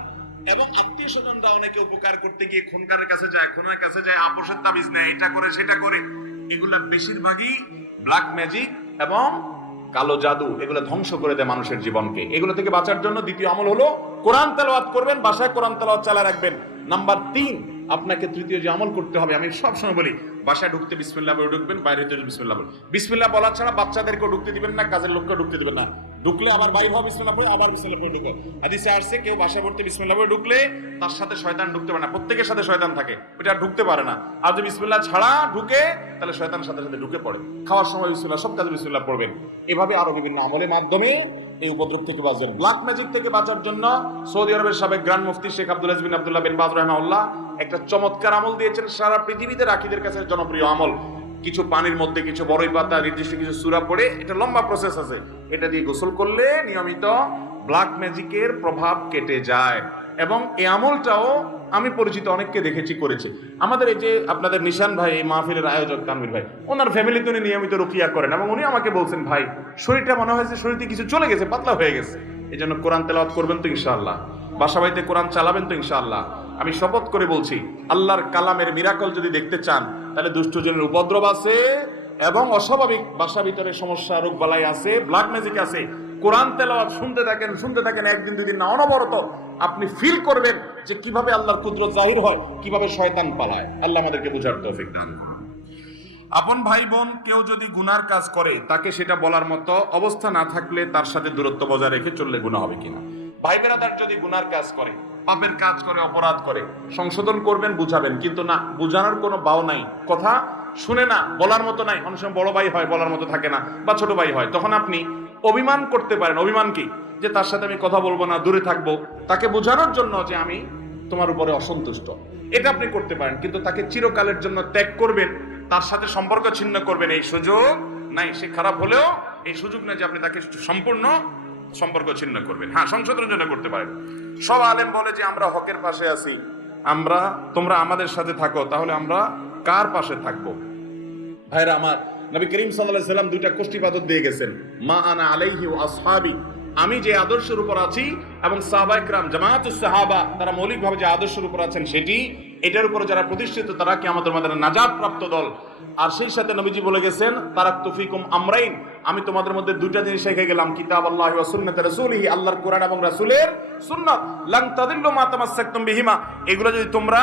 এবং আত্মীয় স্বজনরা অনেকে উপকার করতে গিয়ে খুনকারের কাছে যায়, খুনের কাছে যায়, আপোষের তাবিজ নেয়, এটা করে সেটা করে। এগুলা বেশিরভাগই ব্ল্যাক ম্যাজিক এবং কালো জাদু, এগুলো ধ্বংস করে দেয় মানুষের জীবনকে। এগুলো থেকে বাঁচার জন্য দ্বিতীয় আমল হলো কোরআন তেলাওয়াত করবেন, বাসায় কোরআন তেলাওয়াত চালিয়ে রাখবেন। নাম্বার 3, আপনাকে তৃতীয় যে আমল করতে হবে, আমি সবসময় বলি, বাসায় ঢুকতে বিসমিল্লাহ বলে ঢুকবেন, বাইরে যেতে বিসমিল্লাহ বলে। বিসমিল্লাহ বলা ছাড়া বাচ্চাদেরকেও ঢুকতে দিবেন না, কাজের লোককে ঢুকতে দিবেন না। ঢুকলে আবার বাইরে হওয়া বিসমিল্লাহ পড়ে আবার বিসমিল্লাহ পড়ে ঢুকো। হাদিসে আসছে কেউ বাসায় পড়তে বিসমিল্লাহ পড়ে ঢুকলে তার সাথে শয়তান ঢুকতে পারে না, প্রত্যেকের সাথে শয়তান থাকে, ওটা ঢুকতে পারে না। আর যদি বিসমিল্লাহ ছাড়া ঢুকে তাহলে শয়তানের সাথে সাথে ঢুকে পড়ে। খাওয়ার সময় বিসমিল্লাহ, সব কাজে বিসমিল্লাহ পড়বেন। এভাবে আরো বিভিন্ন আমলের মাধ্যমে এই উপদ্রব থেকে বাঁচবেন। ব্ল্যাক ম্যাজিক থেকে বাঁচার জন্য সৌদি আরবের সাবেক গ্র্যান্ড মুফতি শেখ আব্দুল আজিজ বিন আব্দুল্লাহ বিন বাজ রাহিমাহুল্লাহ একটা চমৎকার আমল দিয়েছেন, সারা পৃথিবীতে রাখীদের কাছে জনপ্রিয় আমল। কিছু পানির মধ্যে কিছু বড়ই পাতা, নির্দিষ্ট কিছু সূরা পড়ে, এটা লম্বা প্রসেস আছে, এটা দিয়ে গোসল করলে নিয়মিত ব্ল্যাক ম্যাজিকের প্রভাব কেটে যায়। এবং এই আমলটাও আমি পরিচিত অনেককে দেখেছি করেছে। আমাদের এই যে আপনাদের নিশান ভাই, এই মাহফিলের আয়োজক তানভীর ভাই, ওনার ফ্যামিলিতে উনি নিয়মিত রুকিয়া করেন এবং উনি আমাকে বলছেন, ভাই শরীরটা মনে হয়েছে শরীরে কিছু চলে গেছে, পাতলা হয়ে গেছে। এই জন্য কোরআন তেলাওয়াত করবেন তো ইনশাআল্লাহ, বাসা বাড়িতে কোরআন চালাবেন তো ইনশাআল্লাহ। আমি শপথ করে বলছি, আল্লাহর কালামের মিরাকল যদি দেখতে চান তাহলে দুষ্টজনের উপদ্রব আছে এবং অস্বাভাবিক বাসা ভিতরে সমস্যা, রোগ বালাই আছে, ব্ল্যাক ম্যাজিক আছে। কোরআন তেলাওয়াত শুনতে থাকেন, একদিন দুদিন না, অনবরত আপনি ফিল করবেন যে কিভাবে আল্লাহর কুদরত জাহির হয়, কিভাবে শয়তান পালায়। আল্লাহ আমাদেরকে বুঝার তৌফিক দান করুন। আপন ভাই বোন কেউ যদি গুনার কাজ করে, তাকে সেটা বলার মতো অবস্থা না থাকলে তার সাথে দূরত্ব বজায় রেখে চললে গুনাহ হবে কিনা। ভাই বেরাদার যদি গুনার কাজ করে, পাপের কাজ করে, অপরাধ করে, সংশোধন করবেন, বুঝাবেন, কিন্তু না বুঝানোর কোনো বাও নাই, কথা শুনে না, বলার মতো নাই। অনেক সময় বড় ভাই হয়, বলার মতো থাকে না, বা ছোট ভাই হয়, তখন আপনি অভিমান করতে পারেন। অভিমান কি? যে তার সাথে আমি কথা বলবো না, দূরে থাকবো, তাকে বোঝানোর জন্য যে আমি তোমার উপরে অসন্তুষ্ট, এটা আপনি করতে পারেন। কিন্তু তাকে চিরকালের জন্য ত্যাগ করবেন, তার সাথে সম্পর্ক ছিন্ন করবেন, এই সুযোগ নাই। সে খারাপ হলেও এই সুযোগ নাই যে আপনি তাকে সম্পূর্ণ সম্পর্ক ছিন্ন করবেন। হ্যাঁ, সংশোধনের জন্য করতে পারেন। সব আলেম বলে যে আমরা হকের পাশে আছি, তোমরা আমাদের সাথে থাকো, তাহলে আমরা কার পাশে থাকবো? ভাইরা আমার, নবী করিম সাল্লাল্লাহু আলাইহি সাল্লাম দুইটা কোষ্ঠীপাতর দিয়ে গেছেন, মা আনা আলাইহি ওয়া আসহাবি, আমি যে আদর্শের উপর আছি এবং সাহাবায়ে কেরাম জামাতুস সাহাবা তারা মৌলিকভাবে যে আদর্শের উপর আছেন সেটি, এটার উপর যারা প্রতিষ্ঠিত তারা কিয়ামতের ময়দানে নাজাত প্রাপ্ত দল। আর সেই সাথে নবীজি বলে গেছেন, তারাকতু ফিকুম আমরাইন, আমি তোমাদের মধ্যে দুইটা জিনিস রেখে গেলাম, কিতাবাল্লাহি ওয়া সুন্নাত রাসূলিহি, আল্লাহর কোরআন এবং রাসূলের সুন্নাত, লান তাদিল্লু মা তামাসসাকতুম বিহিমা, এগুলো যদি তোমরা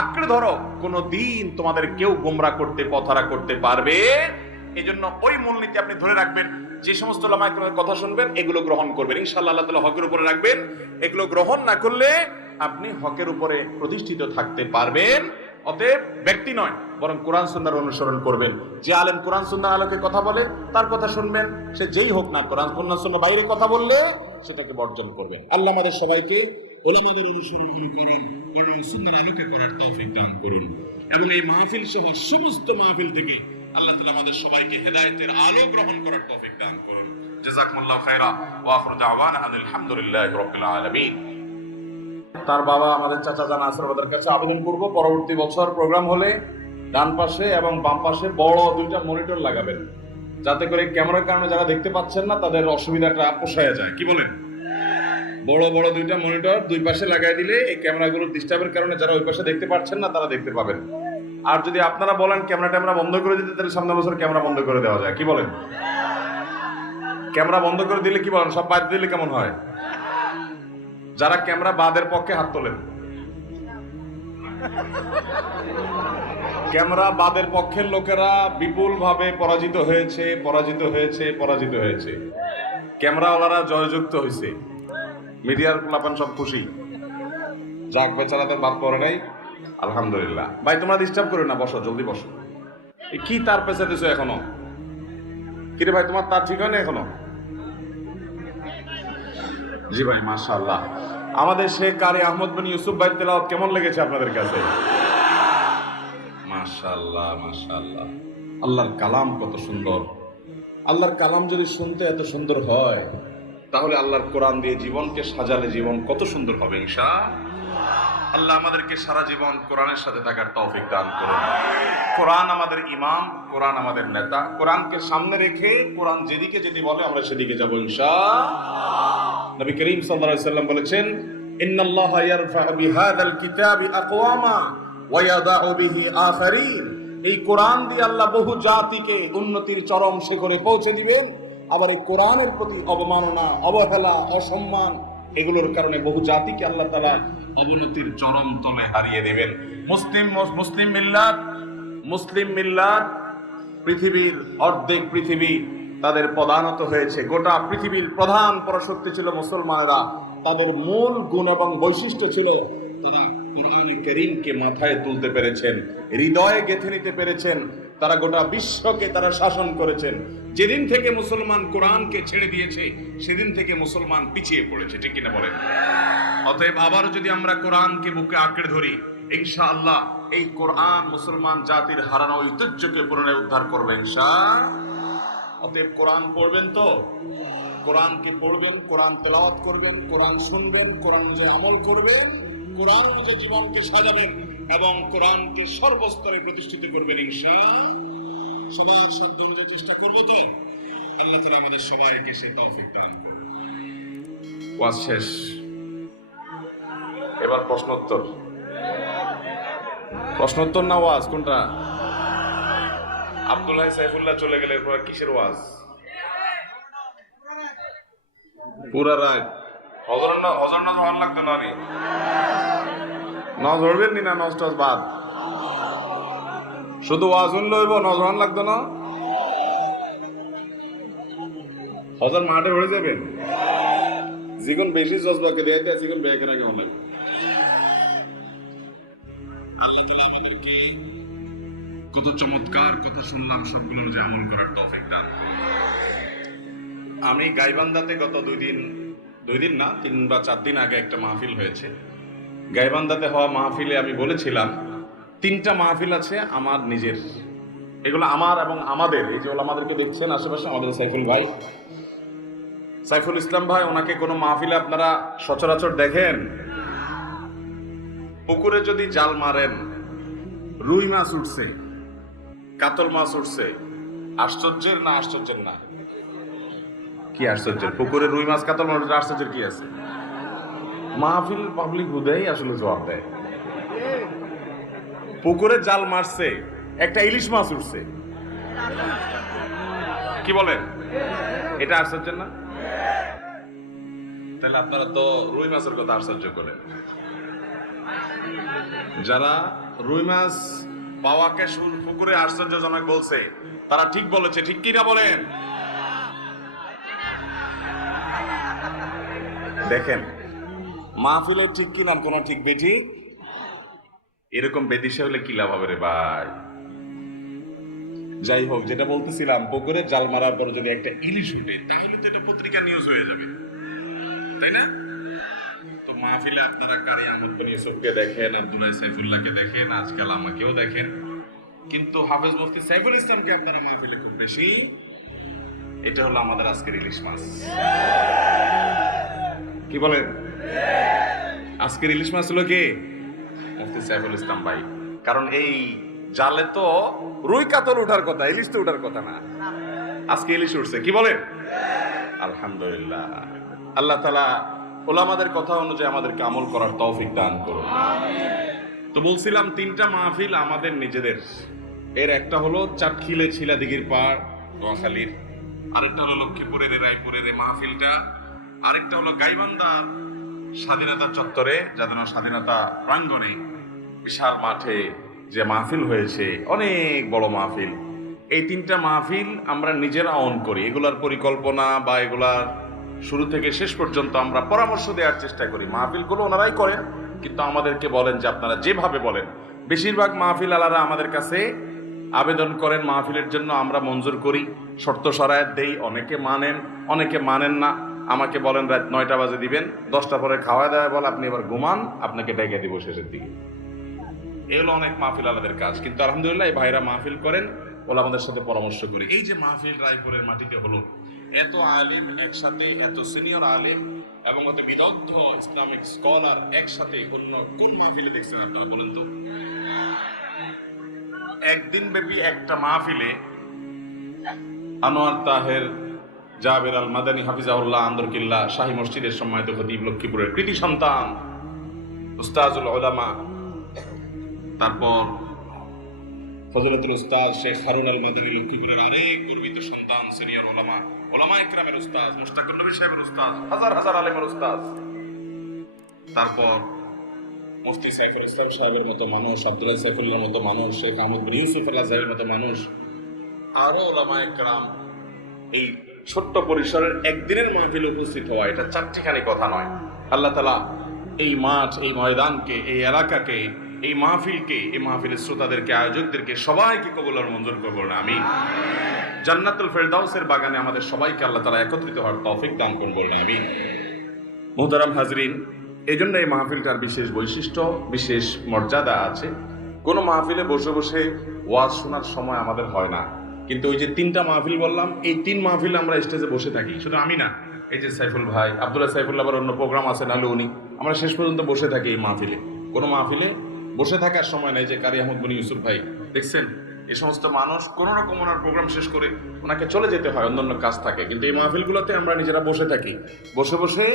আঁকড়ে ধরো কোনদিন তোমাদের কেউ গোমরাহ করতে, পথহারা করতে পারবে। এজন্য ওই মূলনীতি আপনি ধরে রাখবেন। যে সমস্ত উলামায়ে কেরামের কথা শুনবেন এগুলো গ্রহণ করবেন, ইনশাআল্লাহ আল্লাহ তাআলা হকের উপরে রাখবেন। এগুলো গ্রহণ না করলে আপনি হকের উপরে প্রতিষ্ঠিত থাকতে পারবেন। অতএব ব্যক্তি নয়, বরং কোরআন সুন্নাহর অনুসরণ করবেন। যে আলেম কোরআন সুন্নাহর আলোকে কথা বলে তার কথা শুনবেন, সে যেই হোক না, কোরআন সুন্নাহ বাইরে কথা বললে সেটাকে বর্জন করবেন। আল্লাহ আমাদের সবাইকে উলামাদের অনুসরণ করুন, কোরআন সুন্নাহর আলোকে করার তৌফিক দান করুন। এবং এই মাহফিল সহ সমস্ত মাহফিল থেকে আল্লাহ তাআলা আমাদের সবাইকে হেদায়েতের আলো গ্রহণ করার তৌফিক দান করুন। জাযাকুমুল্লাহু খাইরা ওয়া আখিরু দাওয়ানা আলহামদুলিল্লাহি রাব্বিল আলামিন। তার বাবা আমাদের চাচা জান আসরবাদের কাছে আবেদন করব, পরবর্তী বছর প্রোগ্রাম হলে ডান পাশে এবং বাম পাশে বড় দুইটা মনিটর লাগাবেন, যাতে করে ক্যামেরার কারণে যারা দেখতে পাচ্ছেন না তাদের অসুবিধাটা পোষায় যায়। কি বলেন? বড় বড় দুইটা মনিটর দুই পাশে লাগাই দিলে এই ক্যামেরাগুলোর ডিস্টার্বের কারণে যারা ওই পাশে দেখতে পাচ্ছেন না তারা দেখতে পাবেন। আর যদি আপনারা বলেন ক্যামেরা বন্ধ করে দিতে, তাহলে সামনের বছর ক্যামেরা বন্ধ করে দেওয়া যায়। কি বলেন? ক্যামেরা বন্ধ করে দিলে কি বলেন, সব বাদ দিলে কেমন হয়? যারা ক্যামেরা বাদের পক্ষে হাত তোলেন। ক্যামেরা বাদের পক্ষের লোকেরা বিপুল ভাবে পরাজিত হয়েছে। ক্যামেরাওয়ালারা জয়যুক্ত হয়েছে, মিডিয়ার প্লাপান সব খুশি। যাক, বেচারা তো বাদ পড়ে নাই, আলহামদুলিল্লাহ। ভাই তোমরা ডিস্টার্ব করো না, বসো, জলদি বসো। কি তার পেছাতেছো দিছো এখনো? কিরে ভাই, তোমার তার ঠিক হয় না এখনো? জি ভাই, মাশাআল্লাহ। আমাদের শেখ কারি আহমদ বিন ইউসুফ ভাই তেলাওয়াত কেমন লেগেছে আপনাদের কাছে? মাশাআল্লাহ, মাশাআল্লাহ। আল্লাহর কালাম কত সুন্দর। আল্লাহর কালাম যদি শুনতে এত সুন্দর হয়, তাহলে আল্লাহর কোরআন দিয়ে জীবনকে সাজালে জীবন কত সুন্দর হবে ইনশাআল্লাহ। আল্লাহ আমাদেরকে সারা জীবন কোরআনের সাথে থাকার তৌফিক দান করুন। কোরআন আমাদের ইমাম, কোরআন আমাদের নেতা। কোরআনকে সামনে রেখে কোরআন যেদিকে যেতে বলে আমরা সেদিকে যাব ইনশাআল্লাহ। নবী করিম সাল্লাল্লাহু আলাইহি ওয়াসাল্লাম বলেছেন, ইন্নাল্লাহা ইয়ারফা'ু বিহাযাল কিতাবি আকওয়ামা ওয়া ইয়াদা'ু বিহি আখারিন। এই কোরআন দিয়ে আল্লাহ বহু জাতিকে উন্নতির চরম শিখরে পৌঁছে দিবেন। আবার এই কোরআনের প্রতি অবমাননা, অবহেলা, অসম্মান এগুলোর কারণে বহু জাতিকে আল্লাহ তাআলা অবনতির চরম তলে হারিয়ে দেবেন। মুসলিম মিল্লাত পৃথিবীর অর্ধেক পৃথিবী তাদের পদানত হয়েছে। গোটা পৃথিবীর প্রধান পরাশক্তি ছিল মুসলমানেরা। তাদের মূল গুণ এবং বৈশিষ্ট্য ছিল তারা কোরআনে কারীমকে মাথায় তুলতে পেরেছেন, হৃদয়ে গেঁথে নিতে পেরেছেন। তারা গোটা বিশ্বকে তারা শাসন করেছেন। যেদিন থেকে মুসলমান কোরআনকে ছেড়ে দিয়েছে সেদিন থেকে মুসলমান পিছিয়ে পড়েছে, ঠিক কিনা বলেন? অতএব আবারও যদি আমরা কোরআনকে বুকে আঁকড়ে ধরি, ইনশাআল্লাহ এই কোরআন মুসলমান জাতির হারানো ঐতিহ্যকে পুনরায় উদ্ধার করবে ইনশাআল্লাহ। অতএব কোরআন পড়বেন তো, কোরআনকে পড়বেন, কোরআন তেলাওয়াত করবেন, কোরআন শুনবেন, কোরআন অনুযায়ী আমল করবেন, কোরআন অনুযায়ী জীবনকে সাজাবেন এবং কোরআনকে সর্বস্তরে প্রতিষ্ঠিত করবেন ইনশাআল্লাহ। সবার সাধ্য অনুযায়ী চেষ্টা করব তো। আল্লাহ তাআলা আমাদের সবাইকে সেই তৌফিক দান করুন। ওয়াজ শেষ, এবার প্রশ্নোত্তর। প্রশ্নোত্তর না ওয়াজ কোনটা? আব্দুল্লাহ সাইফুল্লাহ চলে গেলে এরপর কিসের ওয়াজ? পুরা রাত হজর না হওয়ার লাগতো না, নজ ধরবেন নি না? নজ টজ বাদ, শুধু ওয়াজ শুনলে হইব, নজ হওয়ার লাগতো না? হজর মাঠে ভরে যাবেন, যেগুন বেশি জজবাকে দিয়ে দেয় সেগুন ব্যাগের আগে অনেক। আল্লাহ তাআলা আমাদেরকে কত চমৎকার কথা শুনলাম, সবগুলো যে আমল করার তৌফিক দান। আমি গাইবান্ধাতে গত দুই দিন না 3 বা 4 দিন আগে একটা মাহফিল হয়েছে। গাইবান্ধাতে হওয়া মাহফিলে আমি বলেছিলাম 3টা মাহফিল আছে আমার নিজের, এগুলো আমার এবং আমাদের। এই যে আমাদেরকে দেখছেন আশেপাশে, আমাদের সাইফুল ভাই, সাইফুল ইসলাম ভাই, ওনাকে কোনো মাহফিলে আপনারা সচরাচর দেখেন? পুকুরে যদি জাল মারেন, রুই মাছ উঠছে, কাতল মাছ উঠছে, আশ্চর্যের না আশ্চর্যের না? কি আশ্চর্যের? পুকুরে রুই মাছ কাতল মাছ উঠছে, আশ্চর্যের কি আছে? মাহফিল পাবলিক হুদাই আসলে জবাব দেয়। পুকুরে জাল মারছে, একটা ইলিশ মাছ উঠছে, কি বলেন? এটা আশ্চর্য না? তাহলে আপনারা তো রুই মাছের কথা আশ্চর্য করেন। যারা রুই মাছ পাওয়াকে পুকুরে আশ্চর্যজনক বলছে তারা ঠিক বলেছে, ঠিক কিনা বলেন? দেখেন মাহফিলে ঠিক কিনা কোন ঠিক বেঠি, এরকম বেদিশা হলে কি লাভ হবে রে ভাই? যাই হোক, যেটা বলতেছিলাম, পুকুরে জাল মারার পর যদি একটা ইলিশ উঠে তাহলে তো এটা পত্রিকা নিউজ হয়ে যাবে, তাই না? তো মাহফিলে আপনারা কারি আহমদ বিন ইউসুফকে দেখেন, আব্দুল্লাহ সাইফুল্লাহকে দেখেন, আজকাল আমাকেও দেখেন, কিন্তু হাফেজ মুফতি সাইফুল ইসলামকে আপনারা মাহফিলে খুব বেশি। এটা হলো আমাদের আজকের ইলিশ মাছ, কি বলেন? আজকের ইলিশ মাছ হলো কে? মুফতি সাইফুল ইসলাম ভাই। কারণ এই জালে তো রুই কাতল উঠার কথা, ইলিশ তো উঠার কথা না। আজকে ইলিশ উঠছে, কি বলেন? আলহামদুলিল্লাহ। আল্লাহ তাআলা ওলামাদের কথা অনুযায়ী আমাদেরকে আমল করার তৌফিক দান করুন। তো বলছিলাম 3টা মাহফিল আমাদের নিজেদের। এর একটা হলো চাটখিলে ছিলাদিঘির পাড় নোয়াখালীর, আরেকটা হলো লক্ষ্মীপুরের রায়পুরের মাহফিলটা, আরেকটা হলো গাইবান্ধার স্বাধীনতা চত্বরে, স্বাধীনতা প্রাঙ্গণে বিশাল মাঠে যে মাহফিল হয়েছে, অনেক বড় মাহফিল। এই 3টা মাহফিল আমরা নিজেরা অন করি। এগুলার পরিকল্পনা বা এগুলার শুরু থেকে শেষ পর্যন্ত আমরা পরামর্শ দেওয়ার চেষ্টা করি। মাহফিলগুলো ওনারাই করেন, কিন্তু আমাদেরকে বলেন যে আপনারা যেভাবে বলেন। বেশিরভাগ মাহফিল আলারা আমাদের কাছে আবেদন করেন মাহফিলের জন্য, আমরা মঞ্জুর করি, শর্ত শরায়েত দেই। অনেকে মানেন, অনেকে মানেন না। আমাকে বলেন রাত 9টা বাজে দিবেন, 10টা পরে খাওয়া দাওয়া বলে আপনি এবার ঘুমান, আপনাকে ডেকে দিব শেষের দিকে। এগুলো অনেক মাহফিল আলাদের কাজ, কিন্তু আলহামদুলিল্লাহ এই ভাইরা মাহফিল করেন, ওরা আমাদের সাথে পরামর্শ করি। এই যে মাহফিল রায়পুরের মাটিতে হলো, এত আলেম একসাথে, এত সিনিয়র আলেম এবং এত বিদগ্ধ ইসলামিক স্কলার একসাথে অন্য কোন মাহফিলে দেখছেন আপনারা বলেন তো? একদিন ব্যাপী একটা মাহফিলে আনোয়ার তাহের জাবের আল মাদানী হাফিজাহুল্লাহ আন্দরকিল্লা শাহী মসজিদের সম্মানিত খতিব, লক্ষ্মীপুরের কৃতি সন্তান উস্তাজুল উলামা, তারপর ফজলতুল উস্তাদ শেখ হারুন আল মাদানী লক্ষ্মীপুরের আরেক গর্বিত সন্তান, সিনিয়র ওলামা, ওলামা ইকরামের উস্তাদ, মুশতাকুর নবী সাহেবের উস্তাদ, হাজার হাজার আলেমের উস্তাদ, তারপর মুফতি সাইফুল ইসলাম সাহেবের মতো মানুষ, আব্দুল্লাহ সাইফুল্লাহর মতো মানুষ, শেখ আহমদ বিন ইউসুফ আল্লাহ সাহেবের মতো মানুষ, আরো ওলামা ইকরাম। এই ছোট্ট পরিসরের একদিনের মাহফিলে উপস্থিত হওয়া, এটা চারটিখানি কথা নয়। আল্লাহ তাআলা এই মাঠ, এই ময়দানকে, এই এলাকাকে, এই মাহফিলকে, এই মাহফিলের শ্রোতাদেরকে, আয়োজকদেরকে সবাইকে কবুল আর মঞ্জুর করবেন আমিন। জান্নাতুল ফেরদাউসের বাগানে আমাদের সবাইকে আল্লাহ তাআলা একত্রিত হওয়ার তৌফিক দান করুন বলেন আমিন। মুহতারাম হাজরিন, এই জন্য এই মাহফিলটার বিশেষ বৈশিষ্ট্য, বিশেষ মর্যাদা আছে। কোনো মাহফিলে বসে বসে ওয়াজ শোনার সময় আমাদের হয় না, কিন্তু ওই যে 3টা মাহফিল বললাম, এই 3 মাহফিলে আমরা স্টেজে বসে থাকি। শুধু আমি না, এই যে সাইফুল ভাই, আব্দুল্লাহ সাইফুল্লাহ, আবার অন্য প্রোগ্রাম আছে নাহলে উনি, আমরা শেষ পর্যন্ত বসে থাকি এই মাহফিলে। কোনো মাহফিলে বসে থাকার সময় নেই। যে কারি আহমদ বিন ইউসুফ ভাই দেখছেন, এই সমস্ত মানুষ কোন রকম ওনার প্রোগ্রাম শেষ করে ওনাকে চলে যেতে হয়, অন্যান্য কাজ থাকে, কিন্তু এই মাহফিলগুলোতে আমরা নিজেরা বসে থাকি, বসে বসে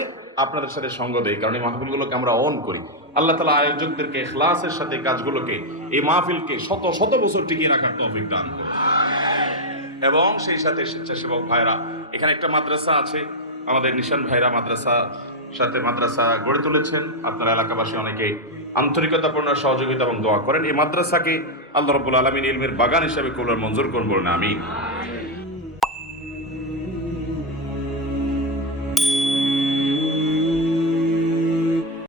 আপনাদের সাথে সঙ্গ দেই, কারণ এই মাহফিলগুলোকে আমরা অন করি। আল্লাহ তাআলা আয়োজকদেরকে ইখলাসের সাথে কাজগুলোকে, এই মাহফিলকে শত শত বছর টিকিয়ে রাখার তৌফিক দান করুন। এবং সেই সাথে স্বেচ্ছাসেবক ভাইরা, এখানে একটা মাদ্রাসা আছে, আমাদের নিশান ভাইরা মাদ্রাসা গড়ে তুলেছেন। আপনারা এলাকাবাসী অনেকে আন্তরিকতাপূর্ণ সহযোগিতা এবং দোয়া করেন। এই মাদ্রাসাকে আল্লাহ রাব্বুল আলামিন ইলমের বাগান হিসেবে কবুল মঞ্জুর করুন বলেন আমিন।